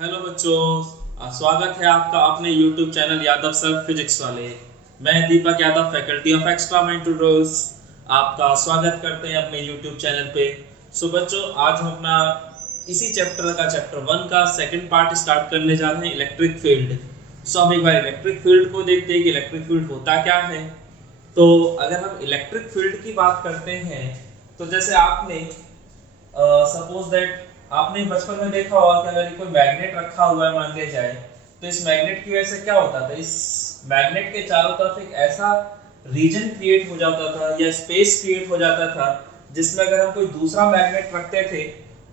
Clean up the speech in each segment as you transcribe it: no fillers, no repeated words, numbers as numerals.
Hello बच्चों, स्वागत है आपका अपने YouTube channel Yadav sir physics वाले। मैं Deepak Yadav, faculty of extra mind rules, आपका स्वागत करते हैं अपने YouTube चैनल पे। सो बच्चों, आज हम अपना इसी चैप्टर 1 का सेकंड पार्ट स्टार्ट करने जा रहे हैं, इलेक्ट्रिक फील्ड। सो हम एक बार इलेक्ट्रिक फील्ड को देखते हैं कि इलेक्ट्रिक फील्ड होता क्या है। तो अगर हम इलेक्ट्रिक फील्ड की बात करते हैं तो जैसे आपने सपोज दैट आपने बचपन में देखा होगा कि अगर कोई मैग्नेट रखा हुआ है मान लिया जाए, तो इस मैग्नेट की वजह से क्या होता था, इस मैग्नेट के चारों तरफ एक ऐसा रीजन क्रिएट हो जाता था या स्पेस क्रिएट हो जाता था जिसमें अगर हम कोई दूसरा मैग्नेट रखते थे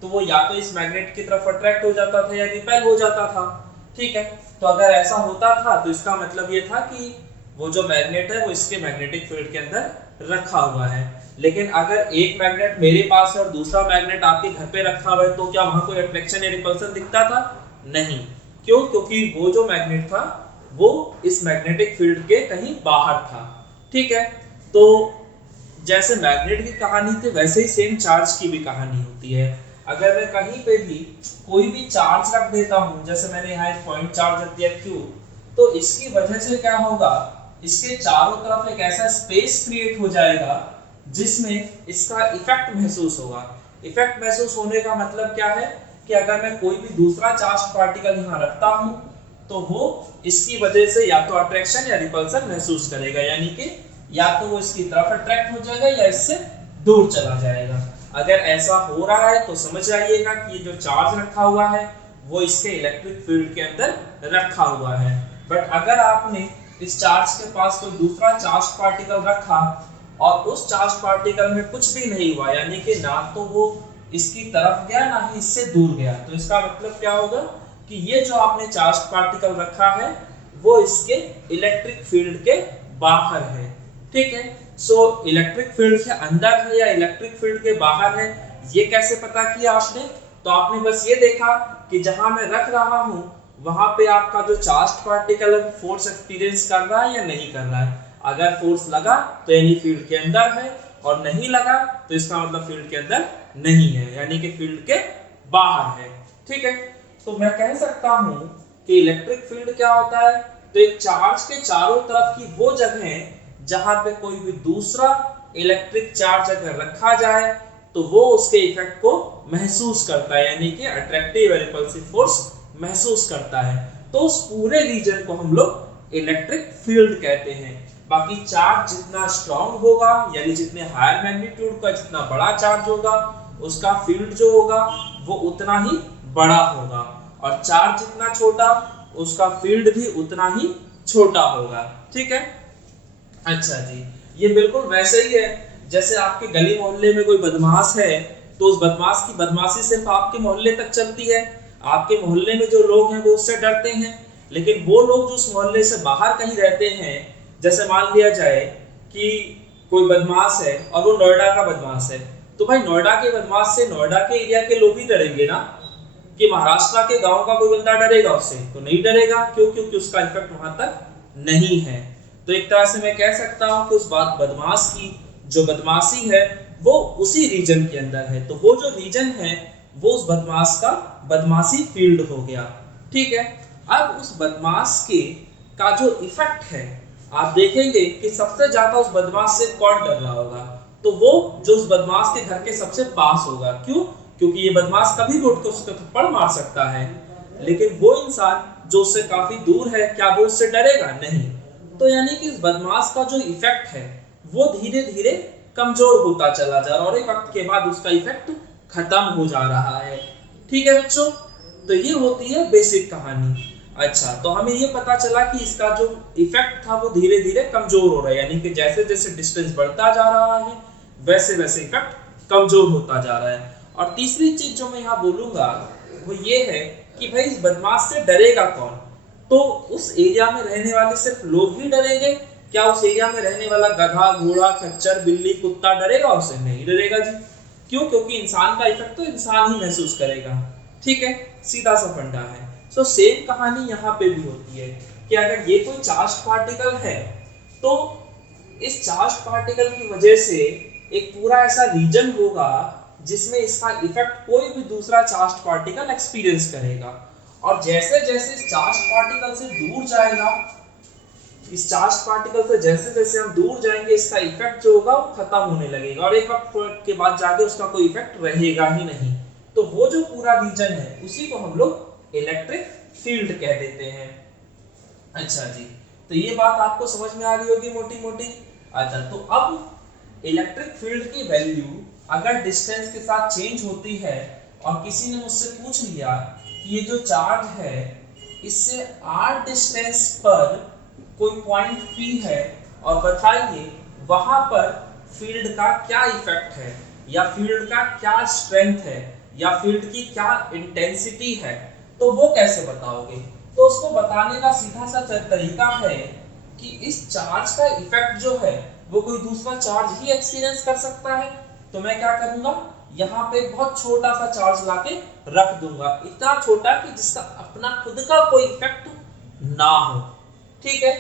तो वो या तो इस मैग्नेट की तरफ अट्रैक्ट हो जाता था या रिपेल हो जाता था। ठीक है, तो अगर ऐसा होता था तो इसका मतलब ये था कि वो जो मैग्नेट है वो इसके मैग्नेटिक फील्ड के अंदर रखा हुआ है। लेकिन अगर एक मैग्नेट मेरे पास है और दूसरा मैग्नेट आपके घर पे रखा हुआ है तो क्या वहां कोई अट्रैक्शन या रिपल्सन दिखता था? नहीं। क्यों? क्योंकि वो जो मैग्नेट था वो इस मैग्नेटिक फील्ड के कहीं बाहर था। ठीक है, तो जैसे मैग्नेट की कहानी थी वैसे ही सेम चार्ज की भी कहानी होती है। अगर मैं कहीं पे भी कोई भी चार्ज रख देता हूं, जैसे मैंने यहाँ एक पॉइंट चार्ज रख दिया Q, तो इसकी वजह से क्या होगा, इसके चारों तरफ एक ऐसा स्पेस क्रिएट हो जाएगा जिसमें इसका इफेक्ट महसूस होगा। इफेक्ट महसूस होने का मतलब क्या है कि अगर मैं कोई भी दूसरा चार्ज पार्टिकल यहाँ रखता हूँ तो वो इसकी वजह से या तो अट्रैक्शन या रिपल्सन महसूस करेगा, यानी कि या तो वो इसकी तरफ अट्रैक्ट हो जाएगा या इससे दूर चला जाएगा। अगर ऐसा हो रहा है तो समझ जाइएगा कि ये जो चार्ज रखा हुआ है वो इसके इलेक्ट्रिक फील्ड के अंदर रखा हुआ है। बट अगर आपने इस चार्ज के पास कोई दूसरा चार्ज पार्टिकल रखा और उस चार्ज पार्टिकल में कुछ भी नहीं हुआ, यानी कि ना तो वो इसकी तरफ गया ना ही इससे दूर गया, तो इसका मतलब क्या होगा कि ये जो आपने चार्ज पार्टिकल रखा है वो इसके इलेक्ट्रिक फील्ड के बाहर है। ठीक है, सो इलेक्ट्रिक फील्ड के अंदर है या इलेक्ट्रिक फील्ड के बाहर है, ये कैसे पता किया आपने? तो आपने बस ये देखा कि जहां मैं रख रहा हूं वहां पे आपका जो चार्ज पार्टिकल है फोर्स एक्सपीरियंस कर रहा है या नहीं कर रहा है। अगर फोर्स लगा तो यानी फील्ड के अंदर है, और नहीं लगा तो इसका मतलब फील्ड के अंदर नहीं है, यानी कि फील्ड के बाहर है। ठीक है, तो मैं कह सकता हूं कि इलेक्ट्रिक फील्ड क्या होता है, तो एक चार्ज के चारों तरफ की वो जगह जहां पे कोई भी दूसरा इलेक्ट्रिक चार्ज अगर रखा जाए तो वो उसके इफेक्ट को महसूस करता है, यानी कि अट्रैक्टिव या रिपल्सिव फोर्स महसूस करता है। तो उस पूरे रीजन को हम लोग इलेक्ट्रिक फील्ड कहते हैं। बाकी चार्ज जितना स्ट्रॉन्ग होगा, यानी जितने हायर मैग्नीट्यूड का जितना बड़ा चार्ज होगा उसका फील्ड जो होगा वो उतना ही बड़ा होगा, और चार्ज जितना छोटा उसका फील्ड भी उतना ही छोटा होगा। ठीक है, अच्छा जी, ये बिल्कुल वैसे ही है जैसे आपके गली मोहल्ले में कोई बदमाश है तो उस बदमाश की बदमाशी सिर्फ आपके मोहल्ले तक चलती है। आपके मोहल्ले में जो लोग हैं वो उससे डरते हैं, लेकिन वो लोग जो उस मोहल्ले से बाहर कहीं रहते हैं, जैसे मान लिया जाए कि कोई बदमाश है और वो नोएडा का बदमाश है, तो भाई नोएडा के बदमाश से नोएडा के एरिया के लोग ही डरेंगे ना, कि महाराष्ट्र के गांव का कोई बंदा डरेगा उससे? तो नहीं डरेगा। क्यों? क्योंकि उसका इफेक्ट वहां तक नहीं है। तो एक तरह से मैं कह सकता हूं कि उस बात बदमाश की जो बदमाशी है वो उसी रीजन के अंदर है, तो वो जो रीजन है वो उस बदमाश का बदमाशी फील्ड हो गया। ठीक है, अब उस बदमाश के का जो इफेक्ट है आप देखेंगे कि सबसे ज्यादा उस बदमाश से कौन डर रहा होगा, तो वो जो उस बदमाश के घर के सबसे पास होगा। क्यों? क्योंकि ये बदमाश कभी भी उठ के उसको थप्पड़ मार सकता है, लेकिन वो इंसान जो उससे काफी दूर है क्या वो उससे डरेगा? नहीं। तो यानी कि इस बदमाश का जो इफेक्ट है वो धीरे धीरे कमजोर होता चला जा रहा है और एक वक्त के बाद उसका इफेक्ट खत्म हो जा रहा है। ठीक है बच्चों, तो ये होती है बेसिक कहानी। अच्छा, तो हमें ये पता चला कि इसका जो इफेक्ट था वो धीरे धीरे कमजोर हो रहा है, यानी कि जैसे जैसे डिस्टेंस बढ़ता जा रहा है वैसे वैसे इफेक्ट कमजोर होता जा रहा है। और तीसरी चीज जो मैं यहाँ बोलूंगा वो ये है कि भाई इस बदमाश से डरेगा कौन? तो उस एरिया में रहने वाले सिर्फ लोग ही डरेंगे क्या? उस एरिया में रहने वाला गधा, घोड़ा, खच्चर, बिल्ली, कुत्ता डरेगा उससे? नहीं डरेगा जी। क्यों? क्योंकि इंसान का इफेक्ट तो इंसान ही महसूस करेगा। ठीक है, सीधा सा फंडा है। सो सेम कहानी यहाँ पे भी होती है कि अगर ये कोई चार्ज पार्टिकल है तो इस चार्ज पार्टिकल की वजह से एक पूरा ऐसा रीजन होगा जिसमें इसका इफेक्ट कोई भी दूसरा चार्ज पार्टिकल एक्सपीरियंस करेगा, और जैसे जैसे इस चार्ज पार्टिकल से दूर जाएगा, इस चार्ज पार्टिकल से जैसे जैसे हम दूर जाएंगे, इसका इफेक्ट जो होगा वो खत्म होने लगेगा और एक वक्त के बाद जाके उसका कोई इफेक्ट रहेगा ही नहीं। तो वो जो पूरा रीजन है उसी को हम लोग इलेक्ट्रिक फील्ड कह देते हैं। अच्छा जी, तो ये बात आपको समझ में आ रही होगी मोटी मोटी। अच्छा, तो अब इलेक्ट्रिक फील्ड की वैल्यू अगर डिस्टेंस के साथ चेंज होती है और किसी ने मुझसे पूछ लिया कि ये जो चार्ज है इससे r डिस्टेंस पर कोई पॉइंट P है और बताइए वहां पर फील्ड का क्या इफेक्ट है या फील्ड का क्या स्ट्रेंथ है या फील्ड की क्या इंटेंसिटी है, तो वो कैसे बताओगे? तो उसको बताने का सीधा सा तरीका है कि इस चार्ज का इफेक्ट जो है वो कोई दूसरा चार्ज ही एक्सपीरियंस कर सकता है। तो मैं क्या करूंगा, यहाँ पे बहुत छोटा सा चार्ज लाके रख दूंगा, इतना छोटा कि जिसका अपना खुद का कोई इफेक्ट ना हो। ठीक है,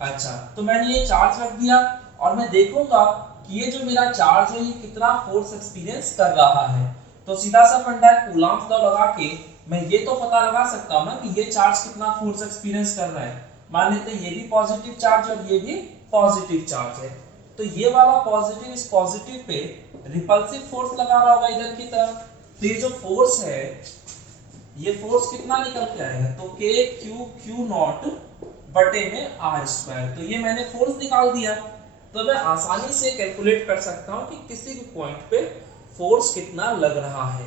अच्छा, तो मैंने ये चार्ज रख दिया और मैं देखूंगा कि ये जो मेरा चार्ज है ये कितना फोर्स एक्सपीरियंस कर रहा है। तो सीधा सा फंडा है, कूलम्ब्स लॉ लगा के मैं ये तो पता लगा सकता हूं ना कि ये चार्ज कितना फोर्स एक्सपीरियंस कर रहा है। मान लेते हैं ये भी पॉजिटिव चार्ज और ये भी पॉजिटिव चार्ज है, तो ये वाला पॉजिटिव इस पॉजिटिव पे रिपल्सिव फोर्स लगा रहा होगा इधर की तरफ। तो ये जो फोर्स है ये फोर्स कितना निकल के आएगा, तो k q नॉट बटे में r स्क्वायर। तो ये मैंने फोर्स निकाल दिया, तो मैं आसानी से कैलकुलेट कर सकता हूं कि किसी भी पॉइंट पे फोर्स कितना लग रहा है।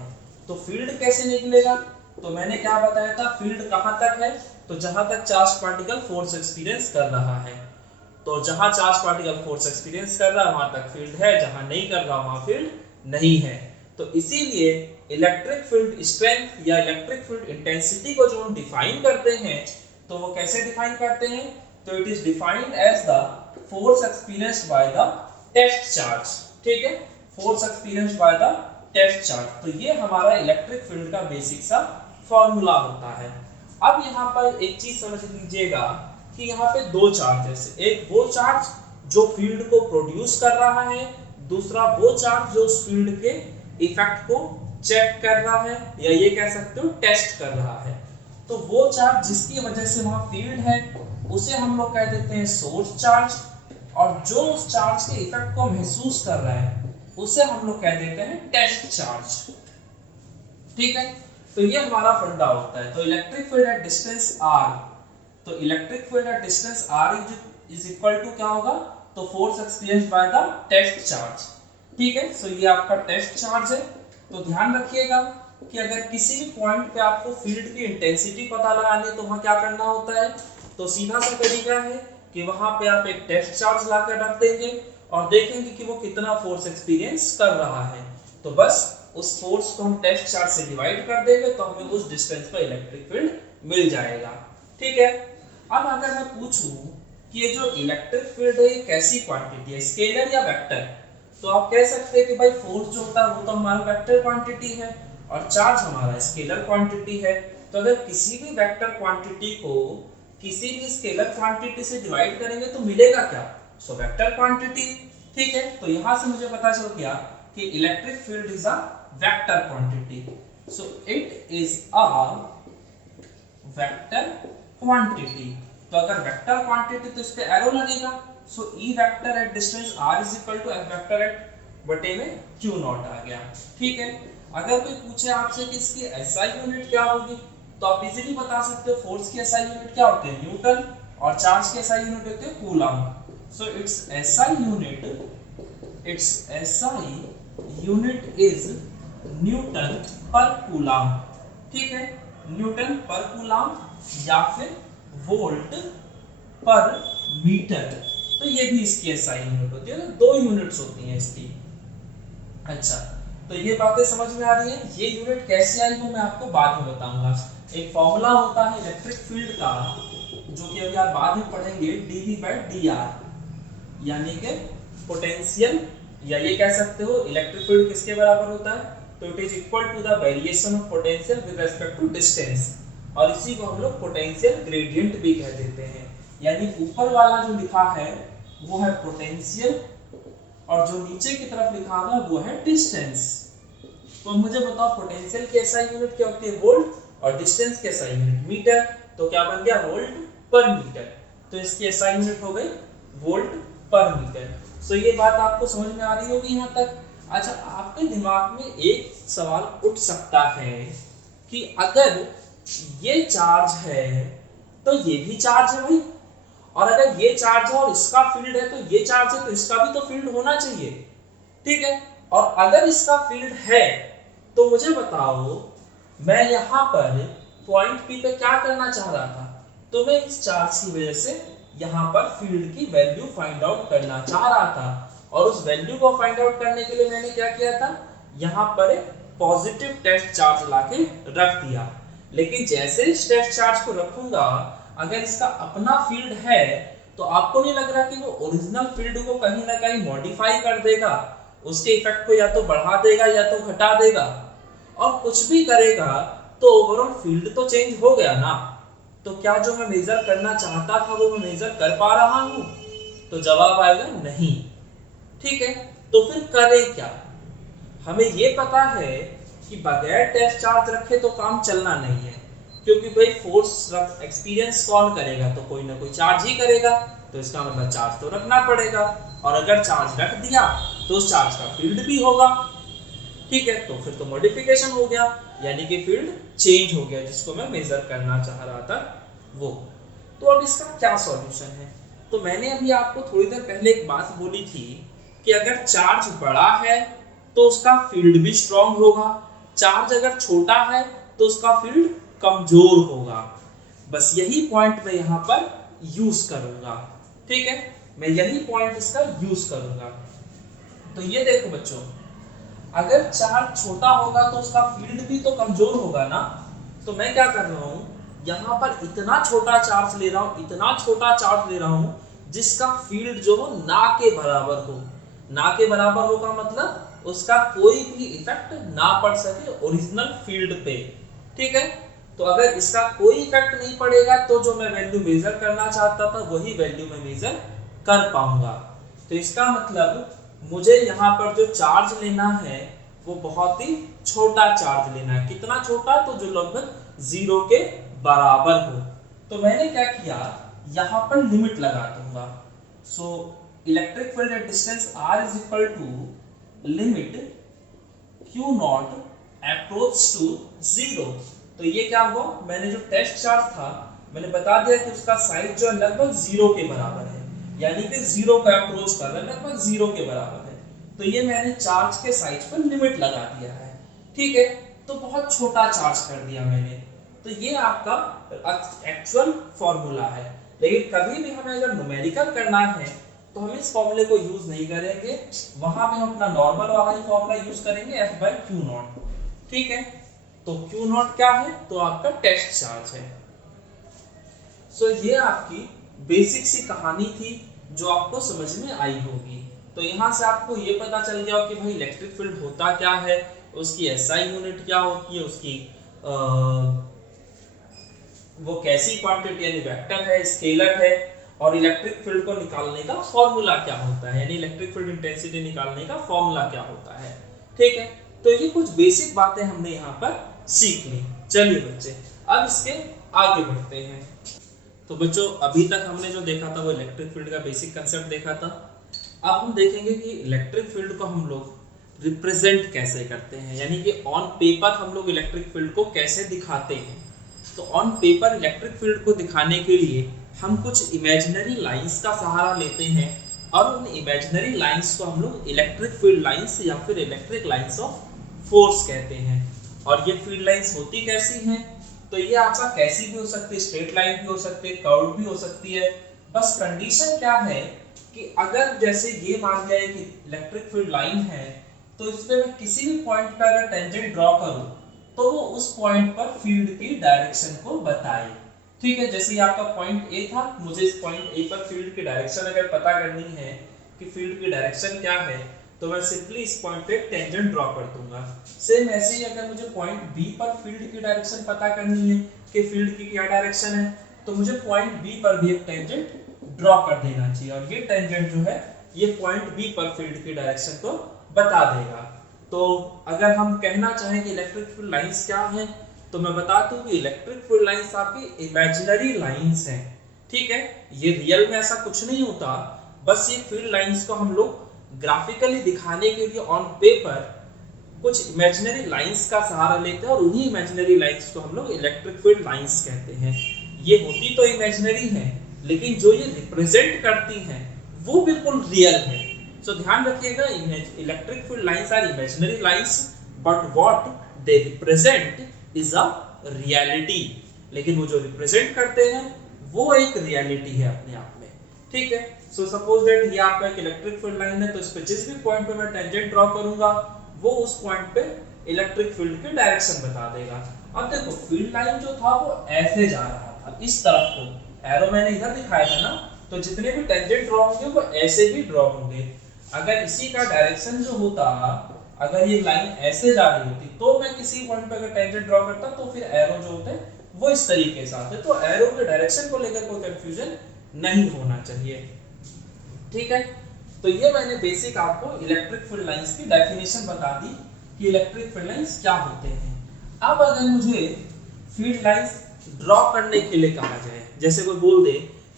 तो फील्ड कैसे निकलेगा, तो मैंने क्या बताया था, फील्ड कहां तक है, तो जहां तक चार्ज पार्टिकल फोर्स एक्सपीरियंस कर रहा है। तो जहां चार्ज पार्टिकल फोर्स एक्सपीरियंस कर रहा है वहां तक फील्ड है, जहां नहीं कर रहा वहां फील्ड नहीं है। तो इसीलिए इलेक्ट्रिक फील्ड स्ट्रेंथ या इलेक्ट्रिक फील्ड इंटेंसिटी को जो हम डिफाइन करते हैं, तो वो कैसे डिफाइन करते हैं, तो it is defined as the force experienced by the test charge. ठीक है, force experienced by the test charge. तो ये हमारा इलेक्ट्रिक फील्ड का बेसिक सा फॉर्मूला होता है। अब यहाँ पर एक चीज समझ लीजिएगा कि यहाँ पे दो चार्जेस, एक वो चार्ज जो फील्ड को प्रोड्यूस कर रहा है, दूसरा वो चार्ज जो उस फील्ड के इफेक्ट को चेक कर रहा है या ये कह सकते हो टेस्ट कर रहा है। तो वो चार्ज जिसकी वजह से वहां फील्ड है उसे हम लोग कह देते हैं सोर्स चार्ज, और जो उस चार्ज के इफेक्ट को महसूस कर रहा है उसे हम लोग कह देते हैं टेस्ट चार्ज। ठीक है, तो ये हमारा फंडा होता है। तो electric field at distance r, तो electric field at distance r is equal to क्या होगा, तो force experienced by the test charge. ठीक है, सो ये आपका टेस्ट चार्ज है। तो ध्यान रखिएगा कि अगर किसी भी पॉइंट पे आपको फील्ड की इंटेंसिटी पता लगानी है तो वहां क्या करना होता है, तो सीधा सा तरीका है कि वहां पे आप एक टेस्ट चार्ज लाकर रख देंगे और देखेंगे कि वो कितना फोर्स एक्सपीरियंस कर रहा है। तो बस उस फोर्स को हम टेस्ट चार्ज से डिवाइड कर देंगे तो हमें उस डिस्टेंस पर इलेक्ट्रिक फील्ड मिल जाएगा। ठीक है, अब अगर मैं पूछूं कि ये जो इलेक्ट्रिक फील्ड है ये कैसी क्वांटिटी है, स्केलर या वेक्टर, तो आप कह सकते हैं कि भाई फोर्स जो होता है वो तो हमारा वेक्टर क्वांटिटी है और चार्ज हमारा स्केलर क्वांटिटी है। तो अगर किसी भी वेक्टर क्वांटिटी को किसी भी स्केलर क्वांटिटी से डिवाइड करेंगे तो मिलेगा क्या, सो वेक्टर क्वांटिटी। ठीक है, तो यहां से मुझे पता चल गया कि electric field is a vector quantity, so it is a vector quantity. तो अगर वेक्टर क्वांटिटी तो इस पे एरो लगेगा, so E vector at distance r is equal to F vector at बटे में Q नॉट आ गया। ठीक है, अगर कोई पूछे आपसे कि इसकी SI यूनिट क्या होगी, तो आप इजीली बता सकते हो फोर्स की SI यूनिट क्या होती है, न्यूटन, और चार्ज की SI यूनिट होती है coulomb. So it's SI unit is Newton पर कूलम्ब। ठीक है, न्यूटन पर कूलम्ब या फिर वोल्ट पर मीटर, तो ये भी इसकी SI यूनिट होती है। तो दो यूनिट्स होती हैं इसकी। अच्छा, तो ये बातें समझ में आ रही है। ये यूनिट कैसे आई वो मैं आपको बाद में बताऊंगा। एक फॉर्मूला होता है इलेक्ट्रिक फील्ड का जो कि अभी आप बाद में पढ़ेंगे, dV/dr, यानी कि पोटेंशियल, या ये कह सकते हो इलेक्ट्रिक फील्ड किसके बराबर होता है, तो it is equal to the variation of potential with respect to distance, और इसी को हम लोग पोटेंशियल ग्रेडियंट भी कह देते हैं। यानी ऊपर वाला जो लिखा है वो है पोटेंशियल और जो नीचे की तरफ लिखा हुआ वो है डिस्टेंस। तो मुझे बताओ पोटेंशियल की SI यूनिट क्या होती है, वोल्ट, और डिस्टेंस की एसआई यूनिट मीटर, तो क्या बन गया वोल्ट पर मीटर। तो इसकी एसआई यूनिट हो गई वोल्ट पर मीटर। सो ये बात आपको समझ में आ रही होगी यहाँ तक। अच्छा, आपके दिमाग में एक सवाल उठ सकता है कि अगर ये चार्ज है तो ये भी चार्ज है भाई, और अगर ये चार्ज है और इसका फील्ड है तो ये चार्ज है तो इसका भी तो फील्ड होना चाहिए, ठीक है। और अगर इसका फील्ड है तो मुझे बताओ, मैं यहाँ पर पॉइंट पी पे क्या करना चाह रहा था, तो मैं इस चार्ज की वजह से यहाँ पर फील्ड की वैल्यू फाइंड आउट करना चाह रहा था, और उस वैल्यू को फाइंड आउट करने के लिए मैंने क्या किया था, यहाँ पर एक पॉजिटिव टेस्ट चार्ज लाके रख दिया। लेकिन जैसे इस टेस्ट चार्ज को रखूंगा, अगर इसका अपना फील्ड है तो आपको नहीं लग रहा कि वो ओरिजिनल फील्ड को कहीं ना कहीं मॉडिफाई कर देगा, उसके इफेक्ट को या तो बढ़ा देगा या तो घटा देगा, और कुछ भी करेगा तो ओवरऑल फील्ड तो चेंज हो गया ना। तो क्या जो मैं मेजर करना चाहता था वो मैं मेजर कर पा रहा हूं? तो जवाब आएगा नहीं, ठीक है। तो फिर करें क्या? हमें ये पता है कि बगैर टेस्ट चार्ज रखे तो काम चलना नहीं है, क्योंकि भाई फोर्स एक्सपीरियंस कौन करेगा, तो कोई ना कोई चार्ज ही करेगा, तो इसका मतलब चार्ज तो रखना पड़ेगा, और अगर चार्ज रख दिया तो उस चार्ज का फील्ड भी होगा, ठीक है। तो फिर तो मॉडिफिकेशन हो गया, यानी कि फील्ड चेंज हो गया जिसको मैं मेजर करना चाह रहा था वो। तो अब इसका क्या सॉल्यूशन है? तो मैंने अभी आपको थोड़ी देर पहले एक बात बोली थी कि अगर चार्ज बड़ा है तो उसका फील्ड भी स्ट्रांग होगा, चार्ज अगर छोटा है तो उसका फील्ड कमजोर होगा। बस यही पॉइंट मैं यहाँ पर यूज करूंगा, ठीक है। मैं यही पॉइंट इसका यूज करूंगा। तो ये देखो बच्चों, अगर चार्ज छोटा होगा तो उसका फील्ड भी तो कमजोर होगा ना। तो मैं क्या कर रहा हूँ, यहाँ पर इतना छोटा चार्ज ले रहा हूँ, इतना छोटा चार्ज ले रहा हूँ जिसका फील्ड जो हो ना के बराबर हो। ना के बराबर होगा मतलब उसका कोई भी इफेक्ट ना पड़ सके ओरिजिनल फील्ड पे, ठीक है। तो अगर इसका कोई इफेक्ट नहीं पड़ेगा तो जो मैं वैल्यू मेजर करना चाहता था वही वैल्यू मैं मेजर कर पाऊंगा। तो इसका मतलब मुझे यहाँ पर जो चार्ज लेना है वो बहुत ही छोटा चार्ज लेना है। कितना छोटा? तो जो लगभग 0 के बराबर हो। तो मैंने क्या किया, यहाँ पर लिमिट लगा दूंगा। So electric field at distance r is equal to limit q not approach to 0। तो ये क्या हुआ, मैंने जो टेस्ट चार्ज था मैंने बता दिया कि उसका साइज जो है लगभग 0 के बराबर है, यानी कि 0 का अप्रोच कर रहा है, लगभग 0 के बराबर है। तो ये मैंने चार्ज के साइज पर लिमिट लगा दिया है, ठीक है। तो बहुत छोटा चार्ज कर दिया मैंने। तो ये आपका एक्चुअल फॉर्मूला है। लेकिन कभी भी हमें अगर न्यूमेरिकल करना है तो हम इस फॉर्मूले को यूज नहीं करेंगे, वहां पे हम अपना नॉर्मल वाला ही फॉर्मूला यूज करेंगे F/Q0, ठीक है। तो Q0 क्या है? तो आपका टेस्ट चार्ज है। सो ये आपकी बेसिक सी कहानी थी जो आपको समझ में आई होगी। तो यहाँ से आपको ये पता चल गया कि भाई इलेक्ट्रिक फील्ड होता क्या है, उसकी एसआई यूनिट क्या होती है, उसकी वो कैसी क्वांटिटी यानी वेक्टर है, स्केलर है, और इलेक्ट्रिक फील्ड को निकालने का फॉर्मूला क्या होता है, यानी इलेक्ट्रिक फील्ड इंटेंसिटी निकालने का फॉर्मूला क्या होता है, ठीक है। तो ये कुछ बेसिक बातें हमने यहाँ पर सीख ली। चलिए बच्चे, अब इसके आगे बढ़ते हैं। तो बच्चों, अभी तक हमने जो देखा था वो इलेक्ट्रिक फील्ड का बेसिक कंसेप्ट देखा था। अब हम देखेंगे कि इलेक्ट्रिक फील्ड को हम लोग रिप्रेजेंट कैसे करते हैं, यानी कि ऑन पेपर हम लोग इलेक्ट्रिक फील्ड को कैसे दिखाते हैं। तो ऑन पेपर इलेक्ट्रिक फील्ड को दिखाने के लिए हम कुछ इमेजिनरी लाइंस का सहारा लेते हैं, और उन इमेजिनरी लाइंस को हम लोग इलेक्ट्रिक फील्ड लाइंस या फिर इलेक्ट्रिक लाइंस ऑफ फोर्स कहते हैं। और ये फील्ड लाइंस होती कैसी हैं? तो ये आपका कैसी भी हो सकती है, स्ट्रेट लाइन भी हो सकती है, कर्व भी हो सकती है। बस कंडीशन क्या है कि अगर जैसे ये मान लिया कि इलेक्ट्रिक फील्ड लाइन है, तो इसमें मैं किसी भी पॉइंट पर अगर टेंजेंट ड्रॉ करूं तो वो उस पॉइंट पर फील्ड की डायरेक्शन को बताए, ठीक है। जैसे आपका पॉइंट ए था, मुझे इस पॉइंट ए पर फील्ड की डायरेक्शन अगर पता करनी है कि फील्ड की डायरेक्शन क्या है, तो मैं सिंपली इस पॉइंट पे टेंजेंट ड्रॉ कर दूंगा। सेम ऐसे ही अगर मुझे पॉइंट बी पर फील्ड की डायरेक्शन पता करनी है कि फील्ड की क्या डायरेक्शन है, तो मुझे पॉइंट बी पर भी एक टेंजेंट ड्रॉ कर देना चाहिए, और ये टेंजेंट जो है ये पॉइंट बी पर फील्ड की डायरेक्शन को बता देगा। तो अगर हम कहना चाहें कि इलेक्ट्रिक फील्ड लाइंस क्या है, तो मैं बता दूं कि इलेक्ट्रिक फील्ड लाइंस आपकी इमेजिनरी लाइंस हैं, ठीक है। ये रियल में ऐसा कुछ नहीं होता, बस ये फील्ड लाइंस को हम लोग ग्राफिकली दिखाने के लिए ऑन पेपर कुछ इमेजिनरी लाइंस का सहारा लेते हैं और उन्हीं इमेजिनरी लाइंस को हम लोग इलेक्ट्रिक फील्ड लाइंस कहते हैं। ये होती तो इमेजिनरी है, लेकिन जो ये रिप्रेजेंट करती हैं वो बिल्कुल रियल है। सो ध्यान रखिएगा, electric field lines are imaginary lines but what they represent is a reality. लेकिन वो जो रिप्रेजेंट करते हैं वो एक रियलिटी है अपने आप में, ठीक है। सो सपोज दैट ये आपका एक इलेक्ट्रिक फील्ड लाइन है, तो इस पे जिस भी पॉइंट पे मैं टेंजेंट ड्रॉ करूंगा वो उस पॉइंट पे इलेक्ट्रिक फील्ड की डायरेक्शन बता देगा। अब देखो फील्ड लाइन जो था वो ऐसे जा रहा था इस तरफ को, एरो मैंने इधर दिखाया था ना, तो जितने भी टेंजेंट ड्रॉ होंगे वो ऐसे ही ड्रॉ होंगे। अगर इसी का डायरेक्शन जो होता, अगर ये लाइन ऐसे जा रही होती तो मैं किसी पॉइंट पे अगर टेंजेंट ड्रॉ करता तो फिर एरो जो होते वो इस तरीके से आते, तो एरो के डायरेक्शन को लेकर कोई कंफ्यूजन नहीं होना चाहिए, ठीक है। तो ये मैंने बेसिक आपको इलेक्ट्रिक फील्ड लाइंस की डेफिनेशन बता दी कि इलेक्ट्रिक फील्ड लाइंस क्या होते हैं। अब अगर मुझे फील्ड लाइंस ड्रॉ करने के लिए कहा जाए, जैसे कोई बोल दे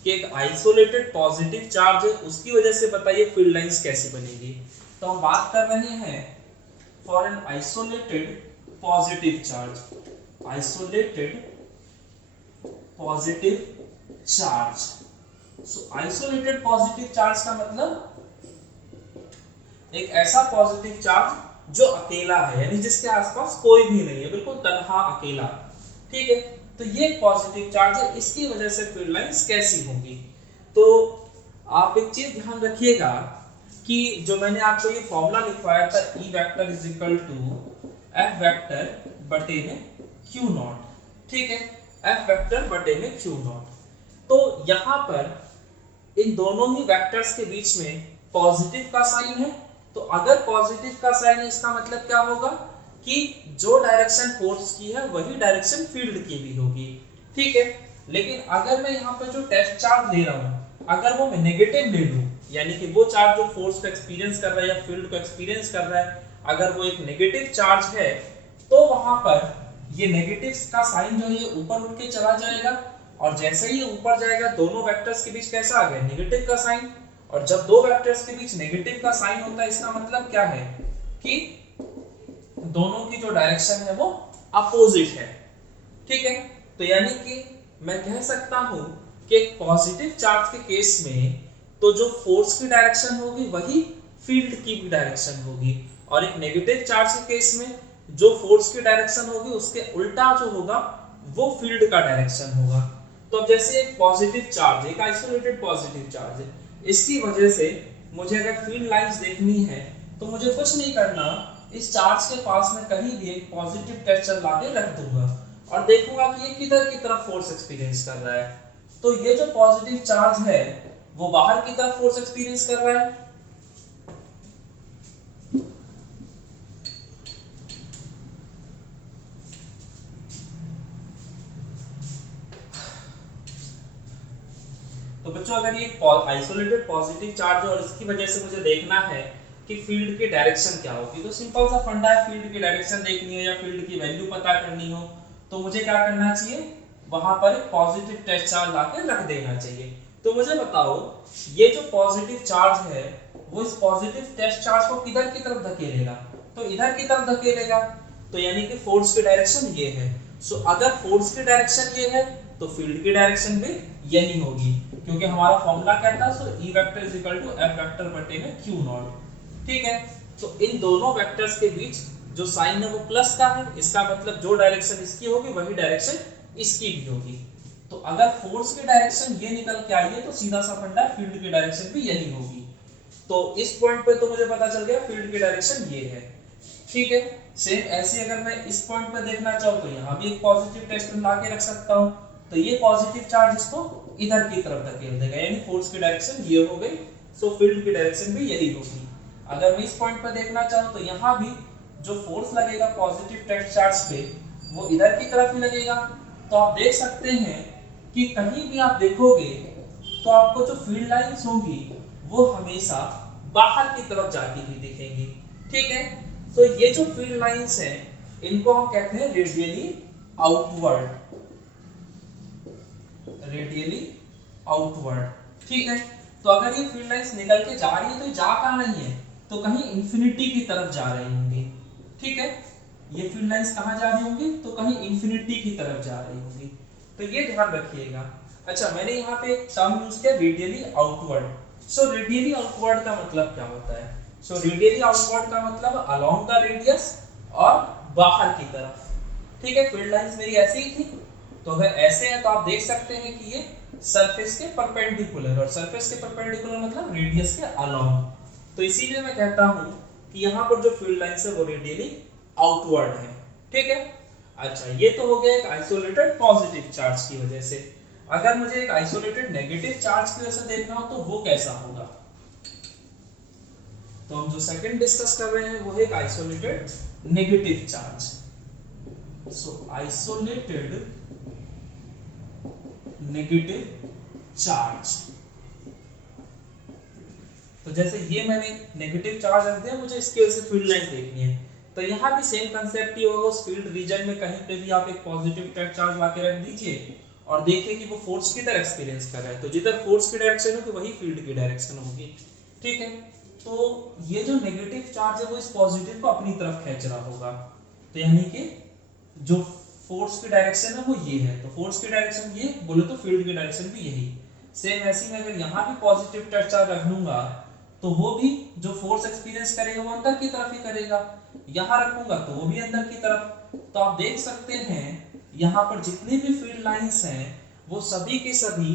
कि एक आइसोलेटेड पॉजिटिव चार्ज है, उसकी वजह से बताइए फील्ड लाइंस कैसी बनेगी, तो हम बात कर रहे हैं for an isolated positive charge, isolated positive charge. So isolated positive charge का मतलब एक ऐसा पॉजिटिव चार्ज जो अकेला है, यानी जिसके आसपास कोई भी नहीं है, बिल्कुल तन्हा अकेला, ठीक है। तो ये पॉजिटिव चार्ज है, इसकी वजह से फील्ड लाइंस कैसी होंगी। तो आप एक चीज ध्यान रखिएगा कि जो मैंने आपको ये फॉर्मूला लिखवाया था E vector is equal to F vector बटे में Q नॉट, ठीक है, F वेक्टर बटे में Q नॉट। तो यहाँ पर इन दोनों ही वेक्टर्स के बीच में पॉजिटिव का साइन है, तो अगर पॉजिटिव का साइन है इसका मतलब क्या होगा कि जो डायरेक्शन फोर्स की है वही डायरेक्शन फील्ड की भी होगी, ठीक है। लेकिन अगर मैं यहाँ पे जो टेस्ट चार्ज ले रहा हूँ अगर वो मैं नेगेटिव ले लूँ, यानी कि वो चार्ज जो फोर्स को एक्सपीरियंस कर रहा है या फील्ड को एक्सपीरियंस कर रहा है, अगर वो एक नेगेटिव चार्ज है तो वहां पर ये नेगेटिव का साइन जो है ये ऊपर उठ के चला जाएगा, और जैसे ही ऊपर जाएगा दोनों वेक्टर्स के बीच कैसा आ गया नेगेटिव का साइन, और जब दो वेक्टर्स के बीच नेगेटिव का साइन होता है इसका मतलब क्या है कि दोनों की जो डायरेक्शन है वो अपोजिट है, ठीक है। तो यानी कि मैं कह सकता हूं कि एक पॉजिटिव चार्ज के केस में तो जो फोर्स की डायरेक्शन होगी वही फील्ड की भी डायरेक्शन होगी, और एक नेगेटिव चार्ज के केस में जो फोर्स की डायरेक्शन होगी उसके उल्टा जो होगा वो फील्ड का डायरेक्शन होगा। तो अब जैसे एक पॉजिटिव चार्ज, एक आइसोलेटेड पॉजिटिव चार्ज है, इसकी वजह से मुझे अगर फील्ड लाइंस देखनी है तो मुझे कुछ नहीं करना, इस चार्ज के पास में कहीं भी एक पॉजिटिव टेंशन लाके रख दूंगा और देखूंगा कि ये किधर की तरफ फोर्स एक्सपीरियंस कर रहा है। तो ये जो पॉजिटिव चार्ज है वो बाहर की तरफ फोर्स एक्सपीरियंस कर रहा है, तो बच्चों अगर ये आइसोलेटेड पॉजिटिव चार्ज है और इसकी वजह से मुझे देखना है कि फील्ड की डायरेक्शन क्या होगी, तो सिंपल सा फंडा है, फील्ड की डायरेक्शन देखनी हो या फील्ड की वैल्यू पता करनी हो तो मुझे क्या करना चाहिए, वहां पर एक पॉजिटिव टेस्ट चार्ज लाके रख देना चाहिए। तो मुझे बताओ ये जो पॉजिटिव चार्ज है वो इस पॉजिटिव टेस्ट चार्ज को किधर की तरफ धकेलेगा, तो इधर की तरफ धकेलेगा, तो यानी कि फोर्स की डायरेक्शन ये है। सो अगर फोर्स की डायरेक्शन ये है तो फील्ड की डायरेक्शन भी यही होगी, क्योंकि हमारा फॉर्मूला क्या था, so E vector is equal to F vector बटे में Q नॉट, ठीक है। तो इन दोनों वेक्टर्स के बीच जो साइन है वो प्लस का है, इसका मतलब जो डायरेक्शन इसकी होगी वही डायरेक्शन इसकी भी होगी। तो अगर फोर्स की डायरेक्शन ये निकल के आई है तो सीधा सा फंडा फील्ड की डायरेक्शन भी यही होगी। तो इस पॉइंट पे तो मुझे पता चल गया फील्ड की डायरेक्शन ये है, ठीक है। सेम ऐसे अगर मैं इस पॉइंट पे देखना चाहूँ तो यहाँ भी एक पॉजिटिव टेस्ट ला के रख सकता हूँ, तो ये पॉजिटिव चार्ज इसको इधर की तरफ धकेल देगा, यानी फोर्स की डायरेक्शन ये हो गई, सो फील्ड की डायरेक्शन भी यही होगी। अगर मैं इस पॉइंट पर देखना चाहूँ तो यहाँ भी जो फोर्स लगेगा पॉजिटिव टेस्ट चार्ज पे वो इधर की तरफ ही लगेगा। तो आप देख सकते हैं कि कहीं भी आप देखोगे तो आपको जो फील्ड लाइंस होंगी वो हमेशा बाहर की तरफ जाती हुई दिखेंगी, ठीक है। तो ये जो फील्ड लाइंस हैं इनको हम कहते हैं रेडियली आउटवर्ड, रेडियली आउटवर्ड, ठीक है। तो अगर ये फील्ड लाइंस निकल के जा रही है तो जा कहां रही है, तो कहीं इंफिनिटी की तरफ जा रही होंगी, ठीक है। ये फील्ड लाइंस कहां जा रही होंगी, तो कहीं इंफिनिटी की तरफ जा रही होंगी, तो ये ध्यान रखिएगा। अच्छा, मैंने यहाँ पे एक टर्म यूज किया रेडियली आउटवर्ड। सो रेडियली आउटवर्ड का मतलब क्या होता है, सो रेडियली आउटवर्ड का मतलब अलोंग द रेडियस और बाहर की तरफ, ठीक है। फील्ड लाइंस मेरी ऐसी ही थी, तो अगर ऐसे है तो आप देख सकते हैं कि ये सरफेस के परपेंडिकुलर, और सरफेस के परपेंडिकुलर मतलब रेडियस के अलोंग, तो इसीलिए मैं कहता हूं कि यहाँ पर जो फील्ड लाइंस है वो रेडियली आउटवर्ड है, ठीक है। अच्छा, ये तो हो गया एक आइसोलेटेड पॉजिटिव चार्ज की वजह से। अगर मुझे एक आइसोलेटेड नेगेटिव चार्ज की वजह से देखना हो तो वो कैसा होगा, तो हम जो सेकंड डिस्कस कर रहे हैं वो है एक आइसोलेटेड नेगेटिव चार्ज। सो आइसोलेटेड नेगेटिव चार्ज, तो जैसे ये मैंने नेगेटिव चार्ज रख दिया, मुझे इसके वजह से फील्ड लाइन देखनी है, तो यहाँ भी सेम कंसेप्ट ही होगा। उस फील्ड रीजन में कहीं पे भी आप एक पॉजिटिव चार्ज ला के रख दीजिए और देखिए कि वो फोर्स किधर एक्सपीरियंस कर रहा है, तो जिधर फोर्स की डायरेक्शन होगी वही फील्ड की डायरेक्शन होगी, ठीक है। तो ये जो नेगेटिव चार्ज है वो इस पॉजिटिव को अपनी तरफ खींच रहा होगा, तो यानी कि जो फोर्स की डायरेक्शन है वो ये है, तो फोर्स की डायरेक्शन ये बोले तो फील्ड की डायरेक्शन भी यही। सेम ऐसी में अगर यहाँ भी पॉजिटिव चार्ज रख लूंगा तो वो भी जो फोर्स एक्सपीरियंस करेगा वो अंदर की तरफ ही करेगा, यहाँ रखूंगा तो वो भी अंदर की तरफ। तो आप देख सकते हैं यहाँ पर जितनी भी फील्ड लाइंस हैं वो सभी के सभी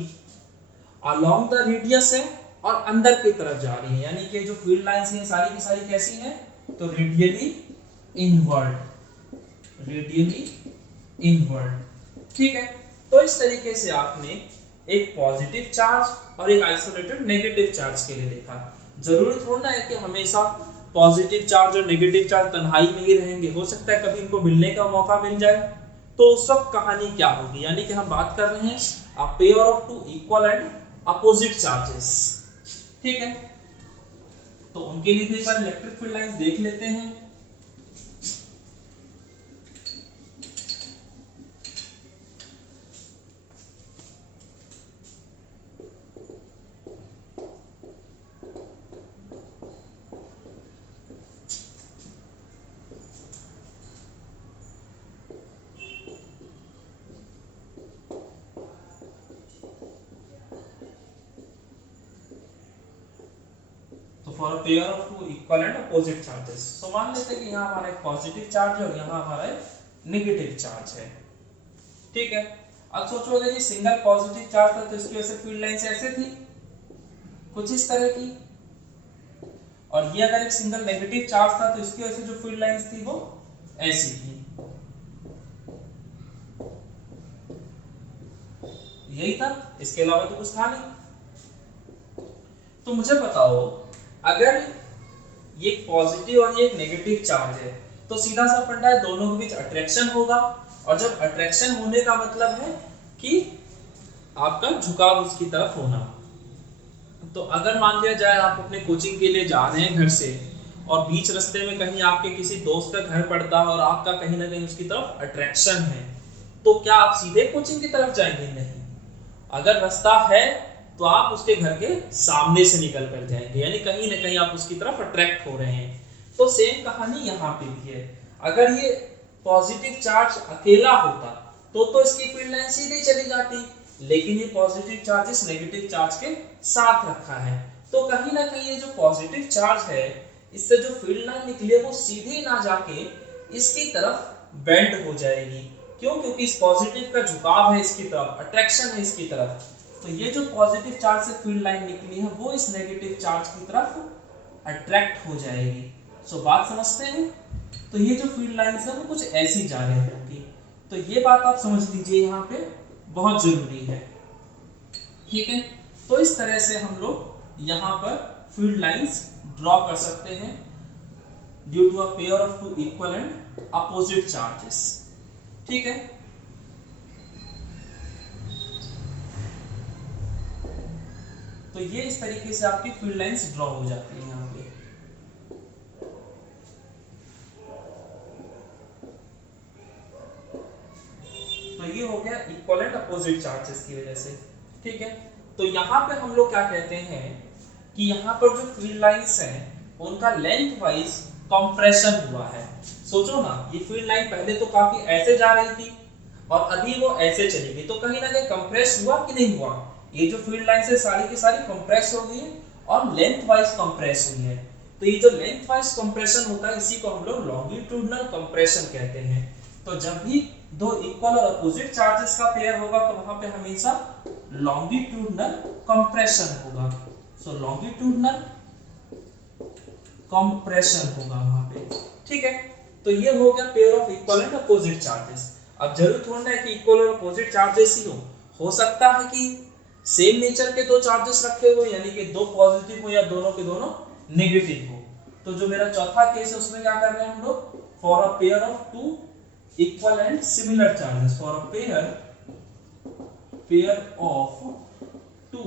अलोंग द रेडियस है और अंदर की तरफ जा रही है, यानी कि जो फील्ड लाइंस हैं सारी की सारी कैसी हैं, तो रेडियली इनवर्ड, रेडियली इनवर्ड, ठीक है। तो इस तरीके से आपने एक पॉजिटिव चार्ज और एक आइसोलेटेड नेगेटिव चार्ज के लिए देखा। जरूरी थोड़ा है कि हमेशा पॉजिटिव चार्ज और नेगेटिव चार्ज तन्हाई में ही रहेंगे, हो सकता है कभी इनको मिलने का मौका मिल जाए, तो उस वक्त कहानी क्या होगी, यानी कि हम बात कर रहे हैं a pair of two equal and opposite charges, ठीक है। तो उनके लिए एक बार इलेक्ट्रिक फील्ड लाइंस देख लेते हैं। For a pair of two equal and opposite charges, तो मान लेते हैं कि यहाँ हमारा एक पॉजिटिव चार्ज है और यहाँ हमारा एक नेगेटिव चार्ज है, ठीक है। अब सोचो अगर ये सिंगल पॉजिटिव चार्ज था तो इसकी वजह से फील्ड लाइंस ऐसे थी कुछ इस तरह की, और ये अगर एक सिंगल नेगेटिव चार्ज था तो इसकी वजह से जो फील्ड लाइंस थी वो ऐसी थी, यही था, इसके अलावा तो कुछ था नहीं। तो मुझे बताओ अगर ये पॉजिटिव और ये एक नेगेटिव चार्ज है तो सीधा सा फंडा है दोनों के बीच अट्रैक्शन होगा, और जब अट्रैक्शन होने का मतलब है कि आपका झुकाव उसकी तरफ होना। तो अगर मान लिया जाए आप अपने कोचिंग के लिए जा रहे हैं घर से और बीच रास्ते में कहीं आपके किसी दोस्त का घर पड़ता है और आपका कहीं ना कहीं उसकी तरफ अट्रैक्शन है, तो क्या आप सीधे कोचिंग की तरफ जाएंगे? नहीं, अगर रास्ता है तो आप उसके घर के सामने से निकल कर जाएंगे, यानी कहीं ना कहीं आप उसकी तरफ अट्रैक्ट हो रहे हैं। तो सेम कहानी यहाँ पे भी है, अगर ये पॉजिटिव चार्ज अकेला होता तो इसकी फील्ड लाइन सीधे चली जाती, लेकिन ये पॉजिटिव चार्ज इस नेगेटिव चार्ज के साथ रखा है, तो कहीं ना कहीं ये जो पॉजिटिव चार्ज है इससे जो फील्ड लाइन निकली है वो सीधे ना जाके इसकी तरफ बेंड हो जाएगी। क्यों? क्योंकि इस पॉजिटिव का झुकाव है इसकी तरफ, अट्रैक्शन है इसकी तरफ, तो ये जो पॉजिटिव चार्ज से फील्ड लाइन निकली है वो इस नेगेटिव चार्ज की तरफ अट्रैक्ट हो जाएगी। सो बात समझते हैं? तो ये जो फील्ड लाइंस है वो कुछ ऐसी जा रही होंगी, तो ये बात आप समझ लीजिए यहाँ पे बहुत जरूरी है, ठीक है। तो इस तरह से हम लोग यहाँ पर फील्ड लाइंस ड्रॉ कर सकते हैं due to a pair of two equal and opposite charges, ठीक है। तो ये इस तरीके से आपकी फील्ड लाइंस ड्रॉ हो जाती है यहाँ पे। अपोजिट चार्जेस की वजह से। ठीक है, तो यहाँ पे हम लोग क्या कहते हैं कि यहाँ पर जो फील्ड लाइंस हैं उनका लेंथ वाइज कंप्रेशन हुआ है। सोचो ना, ये फील्ड लाइन पहले तो काफी ऐसे जा रही थी और अभी वो ऐसे चलेगी, तो कहीं ना कहीं कंप्रेस हुआ कि नहीं हुआ? ये जो फील्ड लाइन से सारी की सारी कंप्रेस हो गई है और लेंथ वाइज कंप्रेस हुई है। तो ये जो लेंथ वाइज कंप्रेशन होता है इसी को हम लोग लॉन्गिट्यूडनल कंप्रेशन कहते हैं। तो जब भी दो इक्वल और अपोजिट चार्जेस का पेयर होगा तो वहां पे हमेशा लॉन्गिट्यूडनल कंप्रेशन होगा। सो लॉन्गिट्यूडनल कंप्रेशन होगा वहां पे। ठीक है, तो ये हो गया pair of equal and opposite charges. अब जरूर थोड़ा है कि इक्वल और अपोजिट चार्जेस ही हो सकता है कि सेम नेचर के दो चार्जेस रखे हो, यानी कि दो पॉजिटिव हो या दोनों के दोनों नेगेटिव हो। तो जो मेरा चौथा केस है उसमें क्या कर रहे हैं हम लोग, for a pair of two equal and similar charges, for a pair of two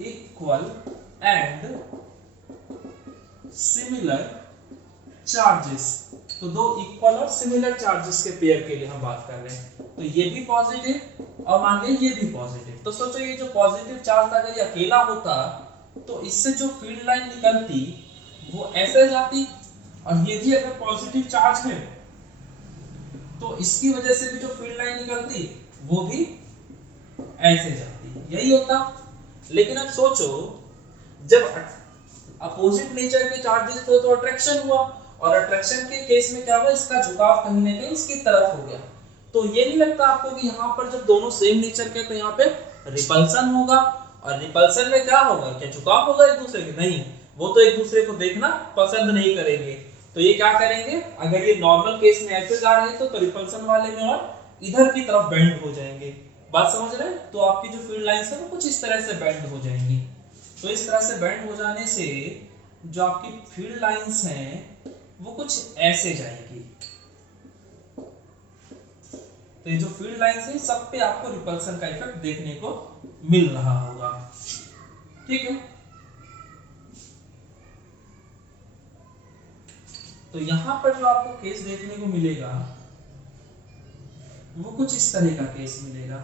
equal and similar charges. तो दो इक्वल और सिमिलर चार्जेस के पेयर के लिए हम बात कर रहे हैं। तो ये भी पॉजिटिव और मान लीजिए ये भी पॉजिटिव। तो सोचो ये जो पॉजिटिव चार्ज था अगर ये अकेला होता तो इससे जो फील्ड लाइन निकलती वो ऐसे जाती, और ये भी अगर पॉजिटिव चार्ज है तो इसकी वजह से भी जो फील्ड लाइन निकलती वो भी ऐसे जाती, यही होता। लेकिन अब सोचो जब अपोजिट नेचर के चार्जेस थे तो अट्रैक्शन हुआ, और अट्रैक्शन के केस में क्या हुआ, इसका झुकाव कहीं ना कहीं इसकी तरफ हो गया। तो ये नहीं लगता आपको कि यहाँ पर जब दोनों सेम नेचर के तो यहाँ पे रिपल्सन होगा, और रिपल्सन में क्या होगा, क्या झुकाव होगा एक दूसरे के? नहीं, वो तो एक दूसरे को देखना पसंद नहीं करेंगे। तो ये क्या करेंगे, अगर ये नॉर्मल केस में ऐसे जा रहे हैं तो रिपल्सन वाले में और इधर की तरफ बेंड हो जाएंगे। बात समझ रहे हैं? तो आपकी जो फील्ड लाइंस है वो कुछ इस तरह से बेंड हो जाएंगी। तो इस तरह से बेंड हो जाने से जो आपकी फील्ड लाइंस हैं वो कुछ ऐसे जाएगी। तो ये जो फील्ड लाइंस है सब पे आपको रिपल्सन का इफेक्ट देखने को मिल रहा होगा। ठीक है, तो यहां पर जो आपको केस देखने को मिलेगा वो कुछ इस तरह का केस मिलेगा।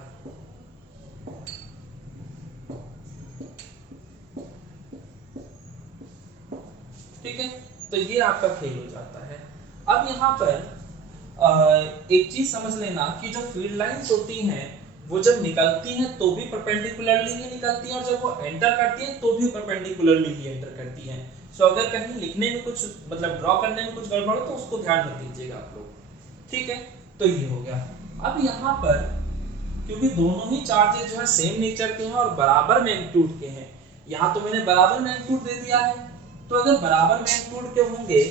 ठीक है, तो ये आपका खेल हो जाता है। अब यहाँ पर एक चीज समझ लेना कि जो फील्ड लाइंस होती हैं वो जब निकलती हैं तो भी परपेंडिकुलरली ही निकलती हैं, और जब वो एंटर करती हैं तो भी परपेंडिकुलरली ही एंटर करती हैं। सो अगर कहीं लिखने में कुछ मतलब ड्रॉ करने में कुछ गड़बड़ हो तो उसको ध्यान में दीजिएगा आप लोग। ठीक है, तो ये हो गया। अब यहाँ पर क्योंकि दोनों ही चार्जेस जो है सेम नेचर के हैं और बराबर मैग्नीट्यूड के हैं, यहाँ तो मैंने बराबर मैग्नीट्यूड दे दिया है, तो अगर बराबर मैग्नीट्यूड के होंगे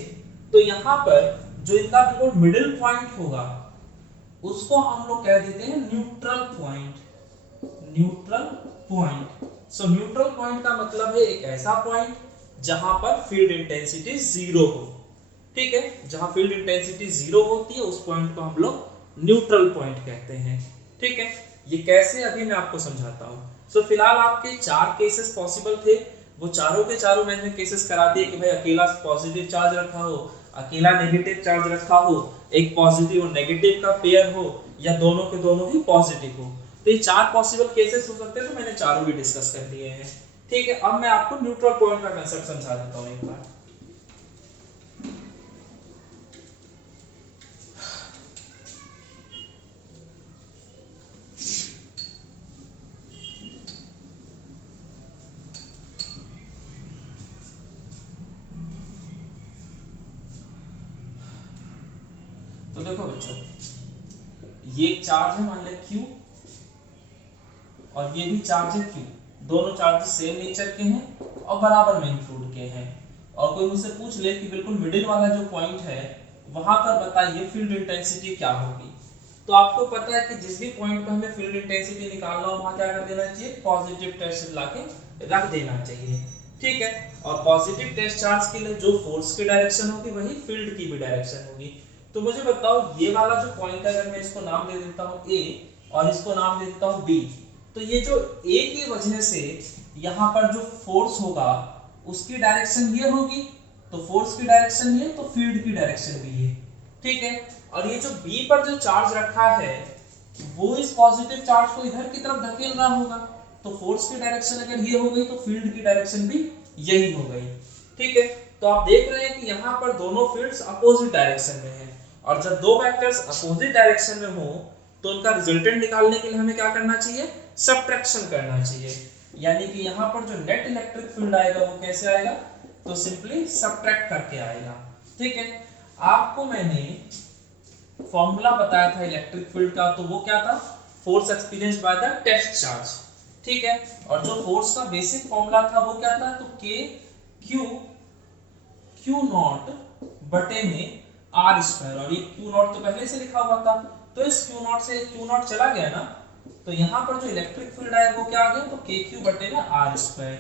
तो यहाँ पर जो इनका बिल्कुल मिडिल पॉइंट होगा उसको हम लोग कह देते हैं न्यूट्रल पॉइंट। न्यूट्रल पॉइंट, सो न्यूट्रल पॉइंट का मतलब है एक ऐसा पॉइंट जहां पर फील्ड इंटेंसिटी जीरो हो। ठीक है, जहां फील्ड इंटेंसिटी जीरो होती है उस पॉइंट को हम लोग न्यूट्रल पॉइंट कहते हैं। ठीक है, ये कैसे अभी मैं आपको समझाता हूं। सो फिलहाल आपके चार केसेस पॉसिबल थे, वो चारों के चारों मैंने केसेस करा दिए कि भाई अकेला पॉजिटिव चार्ज रखा हो, अकेला नेगेटिव चार्ज रखा हो, एक पॉजिटिव और नेगेटिव का पेयर हो, या दोनों के दोनों ही पॉजिटिव हो। तो ये चार पॉसिबल केसेस हो सकते हैं, तो मैंने चारों भी डिस्कस कर दिए हैं। ठीक है, अब मैं आपको न्यूट्रल पॉइंट का कंसेप्ट समझा देता हूं एक बार। तो देखो बच्चों, ये एक चार्ज है मान ले Q, और ये भी चार्ज है Q। दोनों चार्जेस सेम नेचर के हैं और बराबर मैग्नीट्यूड के हैं। और कोई मुझसे पूछ ले कि बिल्कुल मिडिल वाला जो पॉइंट है वहां पर बताइए फील्ड इंटेंसिटी क्या होगी, तो आपको पता है कि जिस भी पॉइंट पर हमें फील्ड इंटेंसिटी निकालना हो वहां क्या कर देना चाहिए, पॉजिटिव टेस्ट लाके रख देना चाहिए। ठीक है, और पॉजिटिव टेस्ट चार्ज के लिए जो फोर्स की डायरेक्शन होगी वही फील्ड की भी डायरेक्शन होगी। तो मुझे बताओ ये वाला जो पॉइंट है अगर मैं इसको नाम दे देता हूँ A और इसको नाम दे देता हूँ B, तो ये जो A की वजह से यहाँ पर जो फोर्स होगा उसकी डायरेक्शन ये होगी, तो फोर्स की डायरेक्शन ये, तो फील्ड की डायरेक्शन भी ये। ठीक है, और ये जो B पर जो चार्ज रखा है वो इस पॉजिटिव चार्ज को इधर की तरफ धकेल रहा होगा। तो फोर्स की डायरेक्शन अगर ये हो गई तो फील्ड की डायरेक्शन भी यही हो गई। ठीक है, तो आप देख रहे हैं कि यहाँ पर दोनों फील्ड्स अपोजिट डायरेक्शन में हैं, और जब दो वेक्टर्स अपोजिट डायरेक्शन में हो तो उनका रिजल्टेंट निकालने के लिए हमें क्या करना चाहिए, सब्ट्रैक्शन करना चाहिए। यानी कि यहाँ पर जो नेट इलेक्ट्रिक फील्ड आएगा वो कैसे आएगा, तो सिंपली सब्ट्रैक्ट करके आएगा। ठीक है, आपको मैंने फॉर्मूला बताया था इलेक्ट्रिक फील्ड का, तो वो क्या था, force experienced by the test charge. ठीक है, और जो फोर्स का बेसिक फॉर्मूला था वो क्या था, तो K Q नॉट बटे में R स्क्वायर, और ये Q नॉट तो पहले से लिखा हुआ था, तो इस Q नॉट से Q नॉट चला गया ना, तो यहाँ पर जो इलेक्ट्रिक फील्ड आया वो क्या आ गया, तो KQ बटे में R स्क्वायर।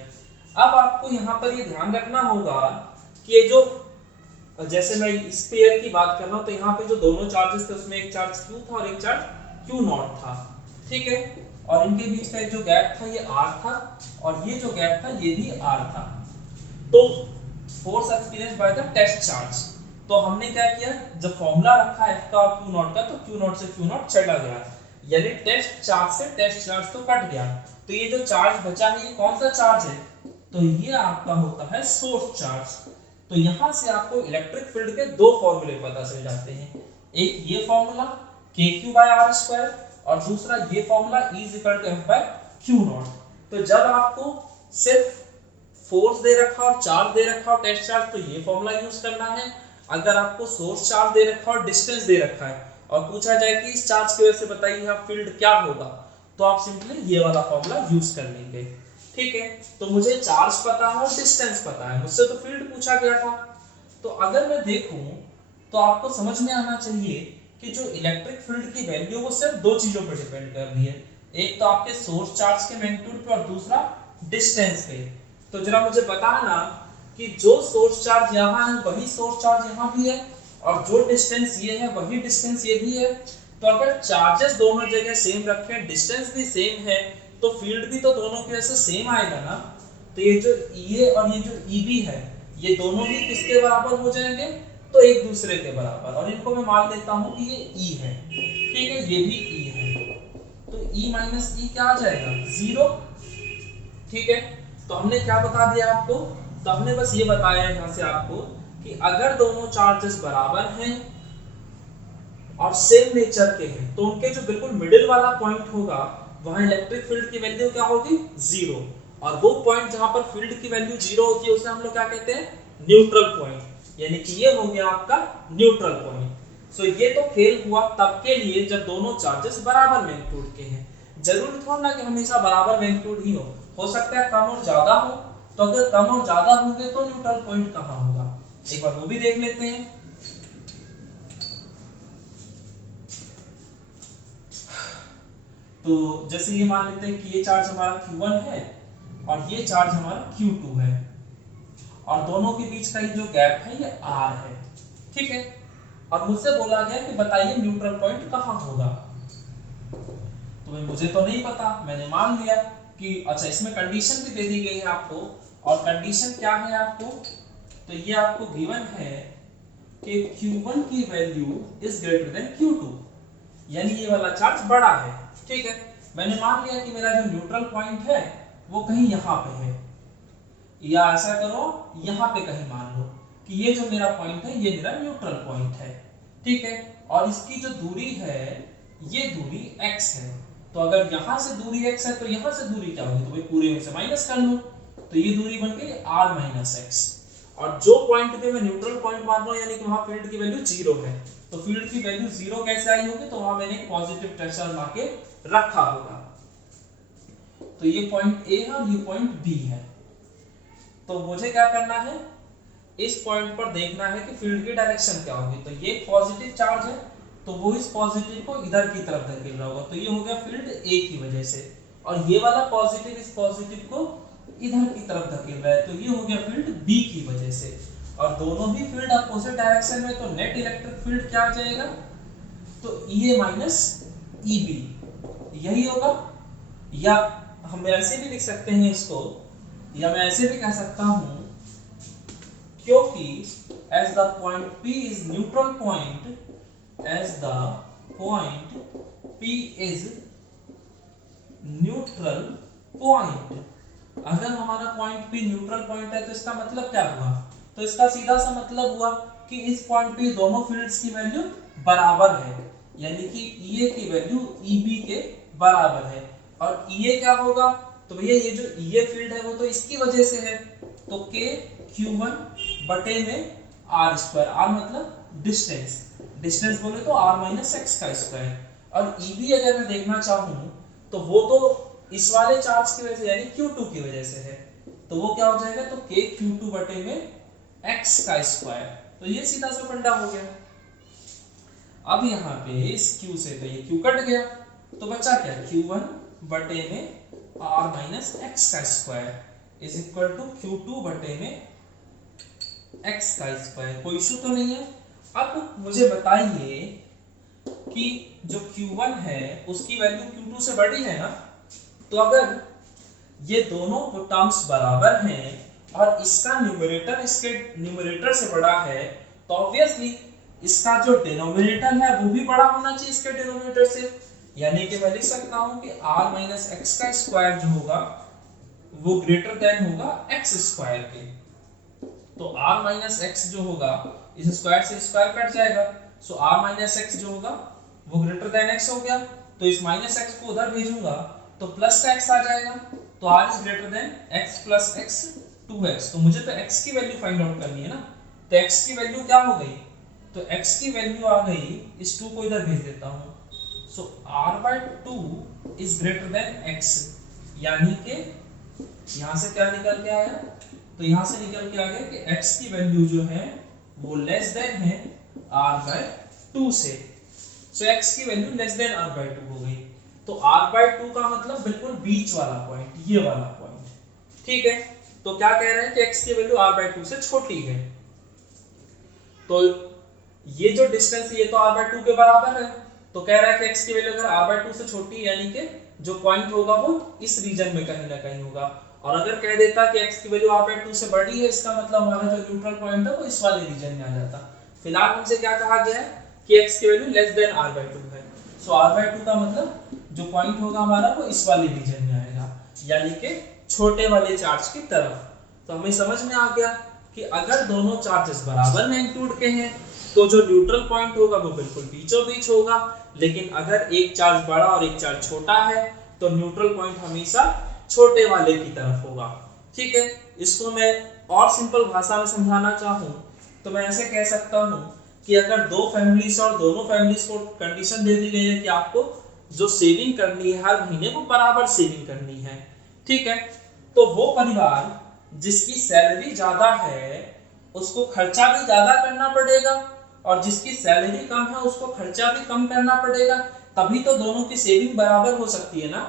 अब आपको यहाँ पर ये ध्यान रखना होगा कि ये जो, जैसे मैं इस पेयर की बात कर रहा हूँ, तो यहाँ पे जो दोनों चार्जेस थे उसमें एक चार्ज Q था और एक चार्ज Q नॉट था। ठीक है, और इनके बीच का जो गैप था ये R था, और ये जो गैप था ये भी R था। तो force experienced by the test charge, तो हमने क्या किया, जब फॉर्मूला रखा F का और Q नॉट का, तो Q नॉट से Q नॉट चला गया, यानी टेस्ट चार्ज से टेस्ट चार्ज तो कट गया। तो ये जो चार्ज बचा है ये कौन सा चार्ज है, तो ये आपका होता है सोर्स चार्ज। तो यहां से आपको इलेक्ट्रिक फील्ड के दो फॉर्मूले पता चल जाते हैं, एक ये फॉर्मूला KQ/R² और दूसरा ये फॉर्मूला E=F/Q0। तो जब आपको सिर्फ फोर्स दे रखा और चार्ज दे रखा और टेस्ट चार्ज, तो ये फॉर्मूला यूज करना है। अगर आपको सोर्स चार्ज दे रखा और डिस्टेंस दे रखा है और पूछा जाए कि इस चार्ज की वजह से बताइए यहाँ फील्ड क्या होगा, तो आप सिंपली ये वाला फॉर्मूला यूज कर लेंगे। ठीक है, तो मुझे चार्ज पता है और डिस्टेंस पता है, मुझसे तो फील्ड पूछा गया था। तो अगर मैं देखूं तो आपको समझ में आना चाहिए कि जो इलेक्ट्रिक फील्ड की वैल्यू वो सिर्फ दो चीजों पर डिपेंड कर रही है, एक तो आपके सोर्स चार्ज के मैग्नीट्यूड पे और दूसरा डिस्टेंस पे। तो जरा मुझे बताना कि जो सोर्स चार्ज यहाँ है वही सोर्स चार्ज यहाँ भी है, और जो डिस्टेंस ये है वही डिस्टेंस ये भी है। तो अगर चार्जेस दोनों जगह सेम रखें, डिस्टेंस भी सेम है, तो फील्ड भी तो दोनों की वजह से सेम आएगा ना। तो ये जो EA और ये जो EB है ये दोनों ही किसके बराबर हो जाएंगे, तो एक दूसरे के बराबर, और इनको मैं मान लेता हूं कि ये E है। ठीक है, ये भी E है, तो E माइनस E क्या आ जाएगा, 0। ठीक है, तो हमने क्या बता दिया आपको, तो हमने बस ये बताया है यहाँ से आपको कि अगर दोनों चार्जेस बराबर हैं और सेम नेचर के हैं, तो उनके जो बिल्कुल मिडिल वाला पॉइंट होगा वहां इलेक्ट्रिक फील्ड की वैल्यू क्या होगी, 0। और वो पॉइंट जहां पर फील्ड की वैल्यू 0 होती है उसे हम लोग क्या कहते हैं, न्यूट्रल पॉइंट। यानी कि ये हो गया आपका न्यूट्रल पॉइंट। सो ये तो खेल हुआ तब के लिए जब दोनों चार्जेस बराबर मैग्नीट्यूड के हैं। जरूरी थोड़ा ना कि हमेशा बराबर मैग्नीट्यूड ही हो सकता है कम और ज्यादा हो। तो अगर कम और ज्यादा होंगे तो न्यूट्रल पॉइंट कहां होगा, एक बार वो भी देख लेते हैं। तो जैसे ये मान लेते हैं कि ये चार्ज हमारा Q1 है और ये चार्ज हमारा Q2 है, और दोनों के बीच का ये जो गैप है ये R है। ठीक है, और मुझसे बोला गया कि बताइए न्यूट्रल पॉइंट कहां होगा। तो भाई मुझे तो नहीं पता, मैंने मान लिया कि अच्छा इसमें कंडीशन भी दे दी गई है आपको, और कंडीशन क्या है आपको, तो ये आपको गिवन है कि Q1 की value is greater than Q2, यानी ये वाला चार्ज बड़ा है। ठीक है, मैंने मान लिया कि मेरा जो न्यूट्रल पॉइंट है वो कहीं यहाँ पे है, या ऐसा करो यहाँ पे कहीं मान लो कि ये जो मेरा पॉइंट है ये मेरा न्यूट्रल पॉइंट है। ठीक है, और इसकी जो दूरी है ये दूरी x है। तो अगर यहाँ से दूरी x है तो यहाँ से दूरी क्या होगी, तो भाई पूरे में से माइनस कर लो, तो ये दूरी बन गई r माइनस x। और जो पॉइंट पे मैं न्यूट्रल पॉइंट मान रहा हूँ यानी कि वहां फील्ड की वैल्यू 0 है, तो फील्ड की वैल्यू 0 कैसे आई होगी, तो वहां मैंने एक पॉजिटिव टेंशन मान के रखा होगा। तो ये पॉइंट A है और ये पॉइंट B है। तो मुझे क्या करना है, इस पॉइंट पर देखना है कि फील्ड की डायरेक्शन क्या होगी। तो ये पॉजिटिव चार्ज है तो वो इस पॉजिटिव को इधर की तरफ धकेल रहा होगा, तो ये हो गया फील्ड A की वजह से, और ये वाला पॉजिटिव इस पॉजिटिव को इधर की तरफ धकेल रहा है, तो ये हो गया फील्ड B की वजह से। और दोनों ही फील्ड अपोजिट डायरेक्शन में, तो नेट इलेक्ट्रिक फील्ड क्या आ जाएगा, तो EA माइनस EB यही होगा। या हम ऐसे भी लिख सकते हैं इसको, या मैं ऐसे भी कह सकता हूं क्योंकि as the point P is neutral point, as the point P is neutral point. अगर हमारा पॉइंट P न्यूट्रल पॉइंट है तो इसका मतलब क्या हुआ? तो इसका सीधा सा मतलब हुआ कि इस पॉइंट पे दोनों फील्ड्स की वैल्यू बराबर है, यानी कि EA की वैल्यू EB के बराबर है। और EA क्या होगा? तो भैया ये जो EA फील्ड है वो तो इसकी वजह से है, तो K Q1 बटे में R स्क्वायर, R मतलब डिस्टेंस, डिस्टेंस बोले तो R माइनस एक्स का स्क्वायर। और EB अगर मैं देखना चाहूँ तो वो तो इस वाले चार्ज की वजह से यानी Q2 की वजह से है, तो वो क्या हो जाएगा? तो K Q2 बटे में x का स्क्वायर। तो ये सीधा सा फंडा हो गया। अब यहाँ पे इस Q से तो ये Q कट गया, तो बचा क्या? Q1 बटे में R माइनस एक्स का square is equal to Q2 बटे में x का स्क्वायर। कोई इशू तो नहीं है। अब मुझे बताइए कि जो Q1 है उसकी वैल्यू Q2 से बड़ी है ना, तो अगर ये दोनों टर्म्स बराबर हैं और इसका न्यूमरेटर इसके न्यूमरेटर से बड़ा है, तो ऑब्वियसली इसका जो डिनोमिनेटर है वो भी बड़ा होना चाहिए इसके डिनोमिनेटर से, यानी कि मैं लिख सकता हूं कि r माइनस एक्स का स्क्वायर जो होगा वो ग्रेटर देन होगा x स्क्वायर के। तो r माइनस एक्स जो होगा इस स्क्वायर से स्क्वायर कट जाएगा, सो r माइनस एक्स जो होगा वो ग्रेटर देन x हो गया, तो इस माइनस एक्स को उधर भेजूंगा तो प्लस का x आ जाएगा, तो r is greater than x plus x 2x। तो मुझे तो x की वैल्यू फाइंड आउट करनी है ना, तो x की वैल्यू क्या हो गई? तो x की वैल्यू आ गई, इस 2 को इधर भेज देता हूं, सो r/2 is greater than x, यानी कि यहां से क्या निकल के आया? तो यहां से निकल के आ गया कि x की वैल्यू जो है वो लेस देन है r/2 से, सो x की वैल्यू लेस देन r/2 हो गई। तो r/2 का मतलब बिल्कुल बीच वाला पॉइंट, ये वाला पॉइंट, ठीक है। तो क्या कह रहे हैं कि x की वैल्यू r/2 से छोटी है, तो ये जो डिस्टेंस ये तो r/2 के बराबर है, तो कह रहा है कि x की वैल्यू अगर r/2 से छोटी है यानी कि जो पॉइंट होगा वो इस रीजन में कहीं ना कहीं होगा। और अगर कह देता कि x की वैल्यू r/2 से बड़ी है, इसका मतलब हमारा जो न्यूट्रल पॉइंट है वो इस वाले रीजन में आ जाता। फिलहाल हमसे क्या कहा गया है कि x की वैल्यू लेस देन r/2 है, सो r/2 का मतलब जो पॉइंट होगा हमारा वो इस वाले रीजन में आएगा, यानी कि छोटे वाले चार्ज की तरफ। तो हमें समझ में आ गया कि अगर दोनों चार्जेस बराबर मैग्नीट्यूड के हैं तो जो न्यूट्रल पॉइंट होगा वो बिल्कुल बीचों बीच होगा, लेकिन अगर एक चार्ज बड़ा और एक चार्ज छोटा है तो न्यूट्रल पॉइंट हमेशा छोटे वाले की तरफ होगा, ठीक है। इसको मैं और सिंपल भाषा में समझाना चाहूँ तो मैं ऐसे कह सकता हूँ कि अगर दो फैमिलीज और दोनों फैमिलीज को कंडीशन दे दी गई है कि आपको जो सेविंग करनी है हर महीने वो बराबर सेविंग करनी है, ठीक है, तो वो परिवार जिसकी सैलरी ज्यादा है उसको खर्चा भी ज्यादा करना पड़ेगा और जिसकी सैलरी कम है उसको खर्चा भी कम करना पड़ेगा, तभी तो दोनों की सेविंग बराबर हो सकती है ना।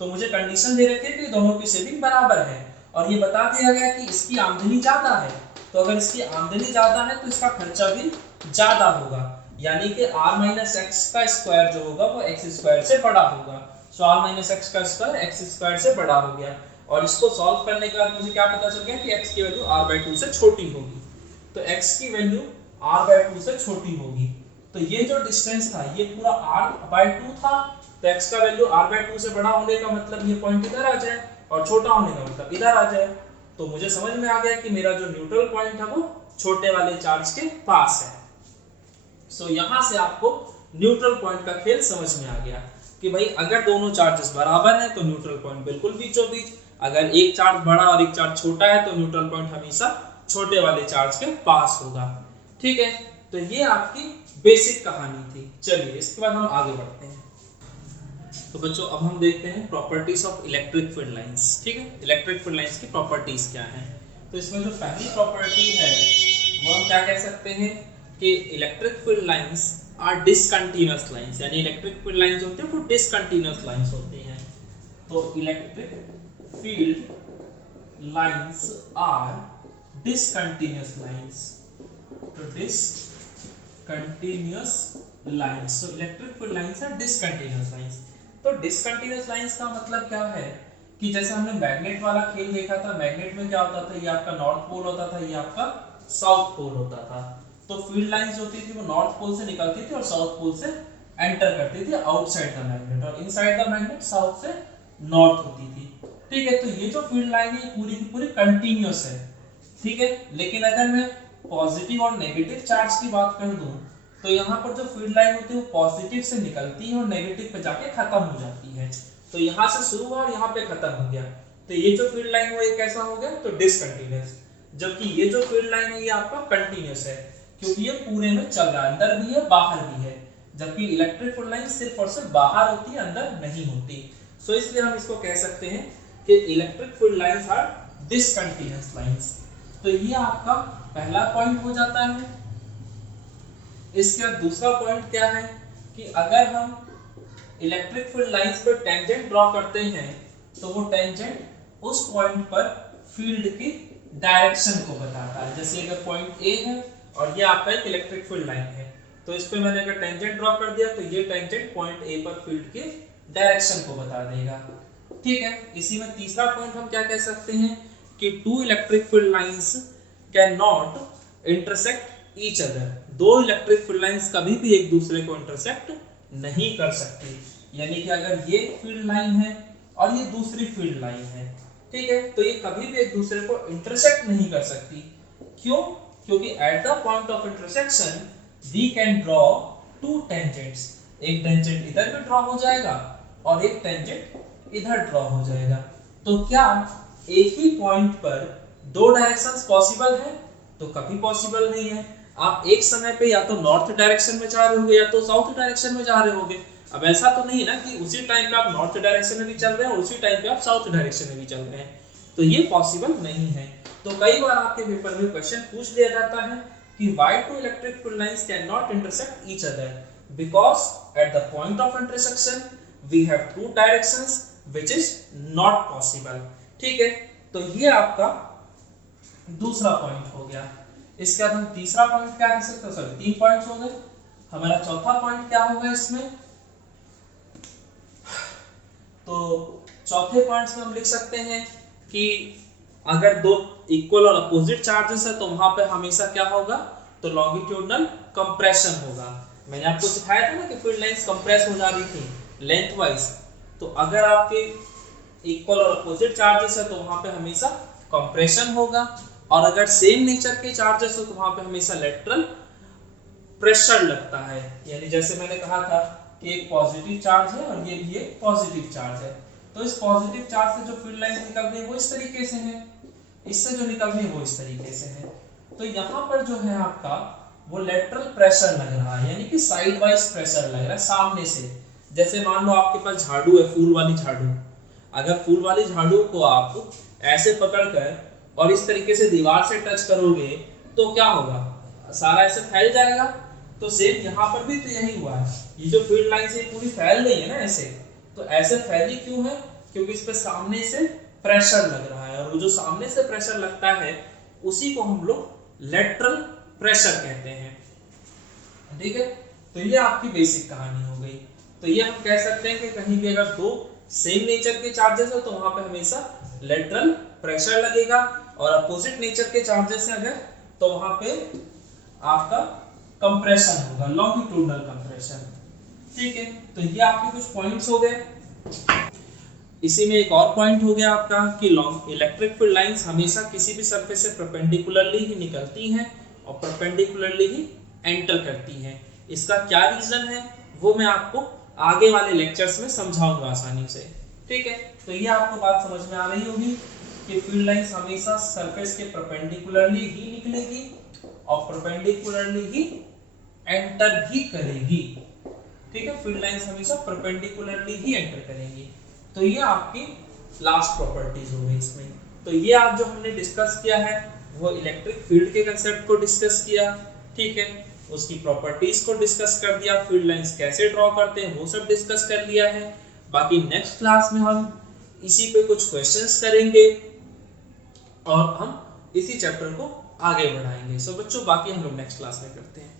तो मुझे कंडीशन दे रखी है कि दोनों की सेविंग बराबर है और ये बता दिया गया कि इसकी आमदनी ज्यादा है, तो अगर इसकी आमदनी ज्यादा है तो इसका खर्चा भी ज्यादा होगा, यानी कि r माइनस एक्स का स्क्वायर जो होगा वो x स्क्वायर से बड़ा होगा। सो r माइनस एक्स का स्क्वायर x स्क्वायर से बड़ा हो गया और इसको सॉल्व करने के बाद मुझे क्या पता चल गया कि x की वैल्यू r/2 से छोटी होगी, तो x की वैल्यू r/2 से छोटी होगी। तो ये जो डिस्टेंस था ये पूरा r/2 था, तो x का वैल्यू r/2 से बड़ा होने का मतलब ये पॉइंट इधर आ जाए और छोटा होने का मतलब इधर आ जाए। तो मुझे समझ में आ गया कि मेरा जो न्यूट्रल पॉइंट है वो छोटे वाले चार्ज के पास है। सो यहाँ से आपको न्यूट्रल पॉइंट का खेल समझ में आ गया कि भाई अगर दोनों चार्जेस बराबर हैं तो न्यूट्रल पॉइंट बिल्कुल बीचों बीच, अगर एक चार्ज बड़ा और एक चार्ज छोटा है तो न्यूट्रल पॉइंट हमेशा छोटे वाले चार्ज के पास होगा, ठीक है। तो ये आपकी बेसिक कहानी थी। चलिए इसके बाद हम आगे बढ़ते हैं। तो बच्चों अब हम देखते हैं properties of electric field lines, ठीक है। इलेक्ट्रिक फील्ड लाइंस की प्रॉपर्टीज क्या हैं? तो इसमें जो पहली प्रॉपर्टी है वो हम क्या कह सकते हैं कि electric field lines are discontinuous lines, यानी इलेक्ट्रिक फील्ड लाइंस होते हैं वो डिसकंटीन्यूअस लाइंस होती हैं। तो electric field lines are discontinuous lines, तो discontinuous lines, so electric field lines are discontinuous lines। तो discontinuous lines का मतलब क्या है कि जैसे हमने मैग्नेट वाला खेल देखा था, मैग्नेट में क्या होता था, ये आपका नॉर्थ पोल होता था, ये आपका साउथ पोल होता था। तो फील्ड लाइंस होती थी वो नॉर्थ पोल से निकलती थी और साउथ पोल से एंटर करती थी आउटसाइड द मैग्नेट, और इनसाइड द मैग्नेट साउथ से नॉर्थ होती थी। ठीक है, तो ये जो फील्ड लाइन है पूरी की पूरी कंटिन्यूअस है। ठीक है, लेकिन अगर मैं पॉजिटिव और नेगेटिव चार्ज की बात कर दूं तो यहाँ पर जो फील्ड लाइन होती है वो पॉजिटिव से निकलती है और नेगेटिव पे जाके खत्म हो जाती है। तो यहाँ से शुरू हुआ और यहाँ पे खत्म हो गया, तो ये जो फील्ड लाइन हुआ ये कैसा हो गया, तो डिसकंटिन्यूअस। जबकि ये जो फील्ड लाइन है ये आपका कंटिन्यूअस है, क्योंकि ये पूरे में चल रहा है, अंदर भी है बाहर भी है। जबकि इलेक्ट्रिक फील्ड लाइन सिर्फ और सिर्फ बाहर होती है, अंदर नहीं होती। सो इसलिए हम इसको कह सकते हैं कि electric field lines are discontinuous lines. तो ये आपका पहला पॉइंट हो जाता है। इसके बाद दूसरा पॉइंट क्या है कि अगर हम इलेक्ट्रिक फील्ड लाइंस पर टेंजेंट ड्रॉ करते हैं तो वो टेंजेंट उस पॉइंट पर फील्ड की डायरेक्शन को बताता है। जैसे अगर पॉइंट ए है और ये आपका एक इलेक्ट्रिक फील्ड लाइन है, तो इस पे मैंने अगर टेंजेंट ड्रॉ कर दिया तो ये टेंजेंट पॉइंट ए पर फील्ड की डायरेक्शन को बता देगा। ठीक है, इसी में तीसरा पॉइंट हम क्या कह सकते हैं कि two electric field lines can not intersect each other. दो इलेक्ट्रिक फील्ड लाइंस कभी भी एक दूसरे को इंटरसेक्ट नहीं कर सकती। यानी कि अगर ये फील्ड लाइन है और ये दूसरी फील्ड लाइन है, ठीक है, तो ये कभी भी एक दूसरे को इंटरसेक्ट नहीं कर सकती। क्यों? क्योंकि at the point of intersection we can draw two tangents. एक टेंजेंट इधर भी ड्रॉ हो जाएगा और एक टेंजेंट इधर ड्रॉ हो जाएगा। तो क्या एक ही पॉइंट पर दो डायरेक्शंस पॉसिबल है? तो कभी पॉसिबल नहीं है। आप एक समय पे या तो नॉर्थ डायरेक्शन में जा रहे होंगे या तो साउथ डायरेक्शन में जा रहे होंगे। अब ऐसा तो नहीं ना कि उसी टाइम पे आप नॉर्थ डायरेक्शन में भी चल रहे हैं और उसी टाइम पे आप साउथ डायरेक्शन में भी चल रहे हैं, तो ये पॉसिबल नहीं है। तो कई बार आपके पेपर में क्वेश्चन पूछ लिया जाता है कि why two electric field lines cannot intersect each other, because at the point of intersection we have two directions which is not possible। ठीक है, तो ये आपका दूसरा पॉइंट हो गया। इसके बाद हम तीसरा पॉइंट क्या कह सकते हैं, सॉरी 3 पॉइंट्स हो गए। हमारा चौथा पॉइंट क्या होगा इसमें, तो चौथे पॉइंट्स में हम लिख सकते हैं कि अगर दो इक्वल और अपोजिट चार्जेस है तो वहां पे हमेशा क्या होगा, तो लॉन्गिट्यूडनल कंप्रेशन होगा। मैंने आपको सिखाया था ना कि फील्ड लाइंस कंप्रेस हो जा रही थी लेंथ वाइज। तो अगर आपके इक्वल और अपोजिट चार्जेस है तो वहां पे हमेशा कंप्रेशन होगा, और अगर सेम नेचर के चार्जेस हो तो वहां पे हमेशा लेटरल प्रेशर लगता है। यानी जैसे मैंने कहा था कि एक पॉजिटिव चार्ज है और ये भी एक पॉजिटिव चार्ज है, तो इस पॉजिटिव चार्ज से जो फील्ड लाइन निकल रही है वो इस तरीके से है, इससे जो निकल रही है वो इस तरीके से है। तो यहाँ पर जो है आपका वो लेटरल प्रेशर लग रहा है, यानी कि साइड वाइज प्रेशर लग रहा है सामने से। जैसे मान लो आपके पास झाड़ू है, फूल वाली झाड़ू, अगर फूल वाली झाड़ू को आप ऐसे पकड़कर और इस तरीके से दीवार से टच करोगे तो क्या होगा, सारा ऐसे फैल जाएगा। तो सेम यहाँ पर भी तो यही हुआ है, ये जो फील्ड लाइन से पूरी फैल गई है ना ऐसे, तो ऐसे फैली क्यों है, क्योंकि इस पे सामने से प्रेशर लग रहा है, और वो जो सामने से प्रेशर लगता है उसी को हम लोग लेटरल प्रेशर कहते हैं। ठीक है, तो ये आपकी बेसिक कहानी हो गई। तो ये हम कह सकते हैं कि कहीं भी अगर दो सेम नेचर के चार्जेस हो तो वहां पे हमेशा लेटरल प्रेशर लगेगा, और अपोजिट नेचर के चार्जेस है अगर तो वहां पे आपका कंप्रेशन होगा, लॉन्गिट्यूडनल कंप्रेशन। ठीक है, तो ये आपके कुछ पॉइंट्स हो गए। इसी में एक और पॉइंट हो गया आपका कि इलेक्ट्रिक फील्ड लाइंस हमेशा किसी भी सरफेस से परपेंडिकुलरली ही निकलती हैं और परपेंडिकुलरली ही एंटर करती हैं। इसका क्या रीजन है वो मैं आपको आगे वाले लेक्चर्स में समझाऊंगा आसानी से। ठीक है, तो ये आपको बात समझ में आ रही होगी कि फील्ड लाइंस हमेशा सरफेस के परपेंडिकुलरली ही निकलेगी और परपेंडिकुलरली ही एंटर भी करेगी। ठीक है, फील्ड लाइंस हमेशा परपेंडिकुलरली ही एंटर करेंगी। तो ये आपकी लास्ट प्रॉपर्टीज हो गई इसमें। तो ये आज जो हमने डिस्कस किया है वो इलेक्ट्रिक फील्ड के कंसेप्ट को डिस्कस किया। ठीक है, उसकी प्रॉपर्टीज को डिस्कस कर दिया, फील्ड लाइंस कैसे ड्रॉ करते हैं वो सब डिस्कस कर लिया है। बाकी नेक्स्ट क्लास में हम इसी पे कुछ क्वेश्चंस करेंगे और हम इसी चैप्टर को आगे बढ़ाएंगे। सो बच्चों, बाकी हम लोग नेक्स्ट क्लास में करते हैं।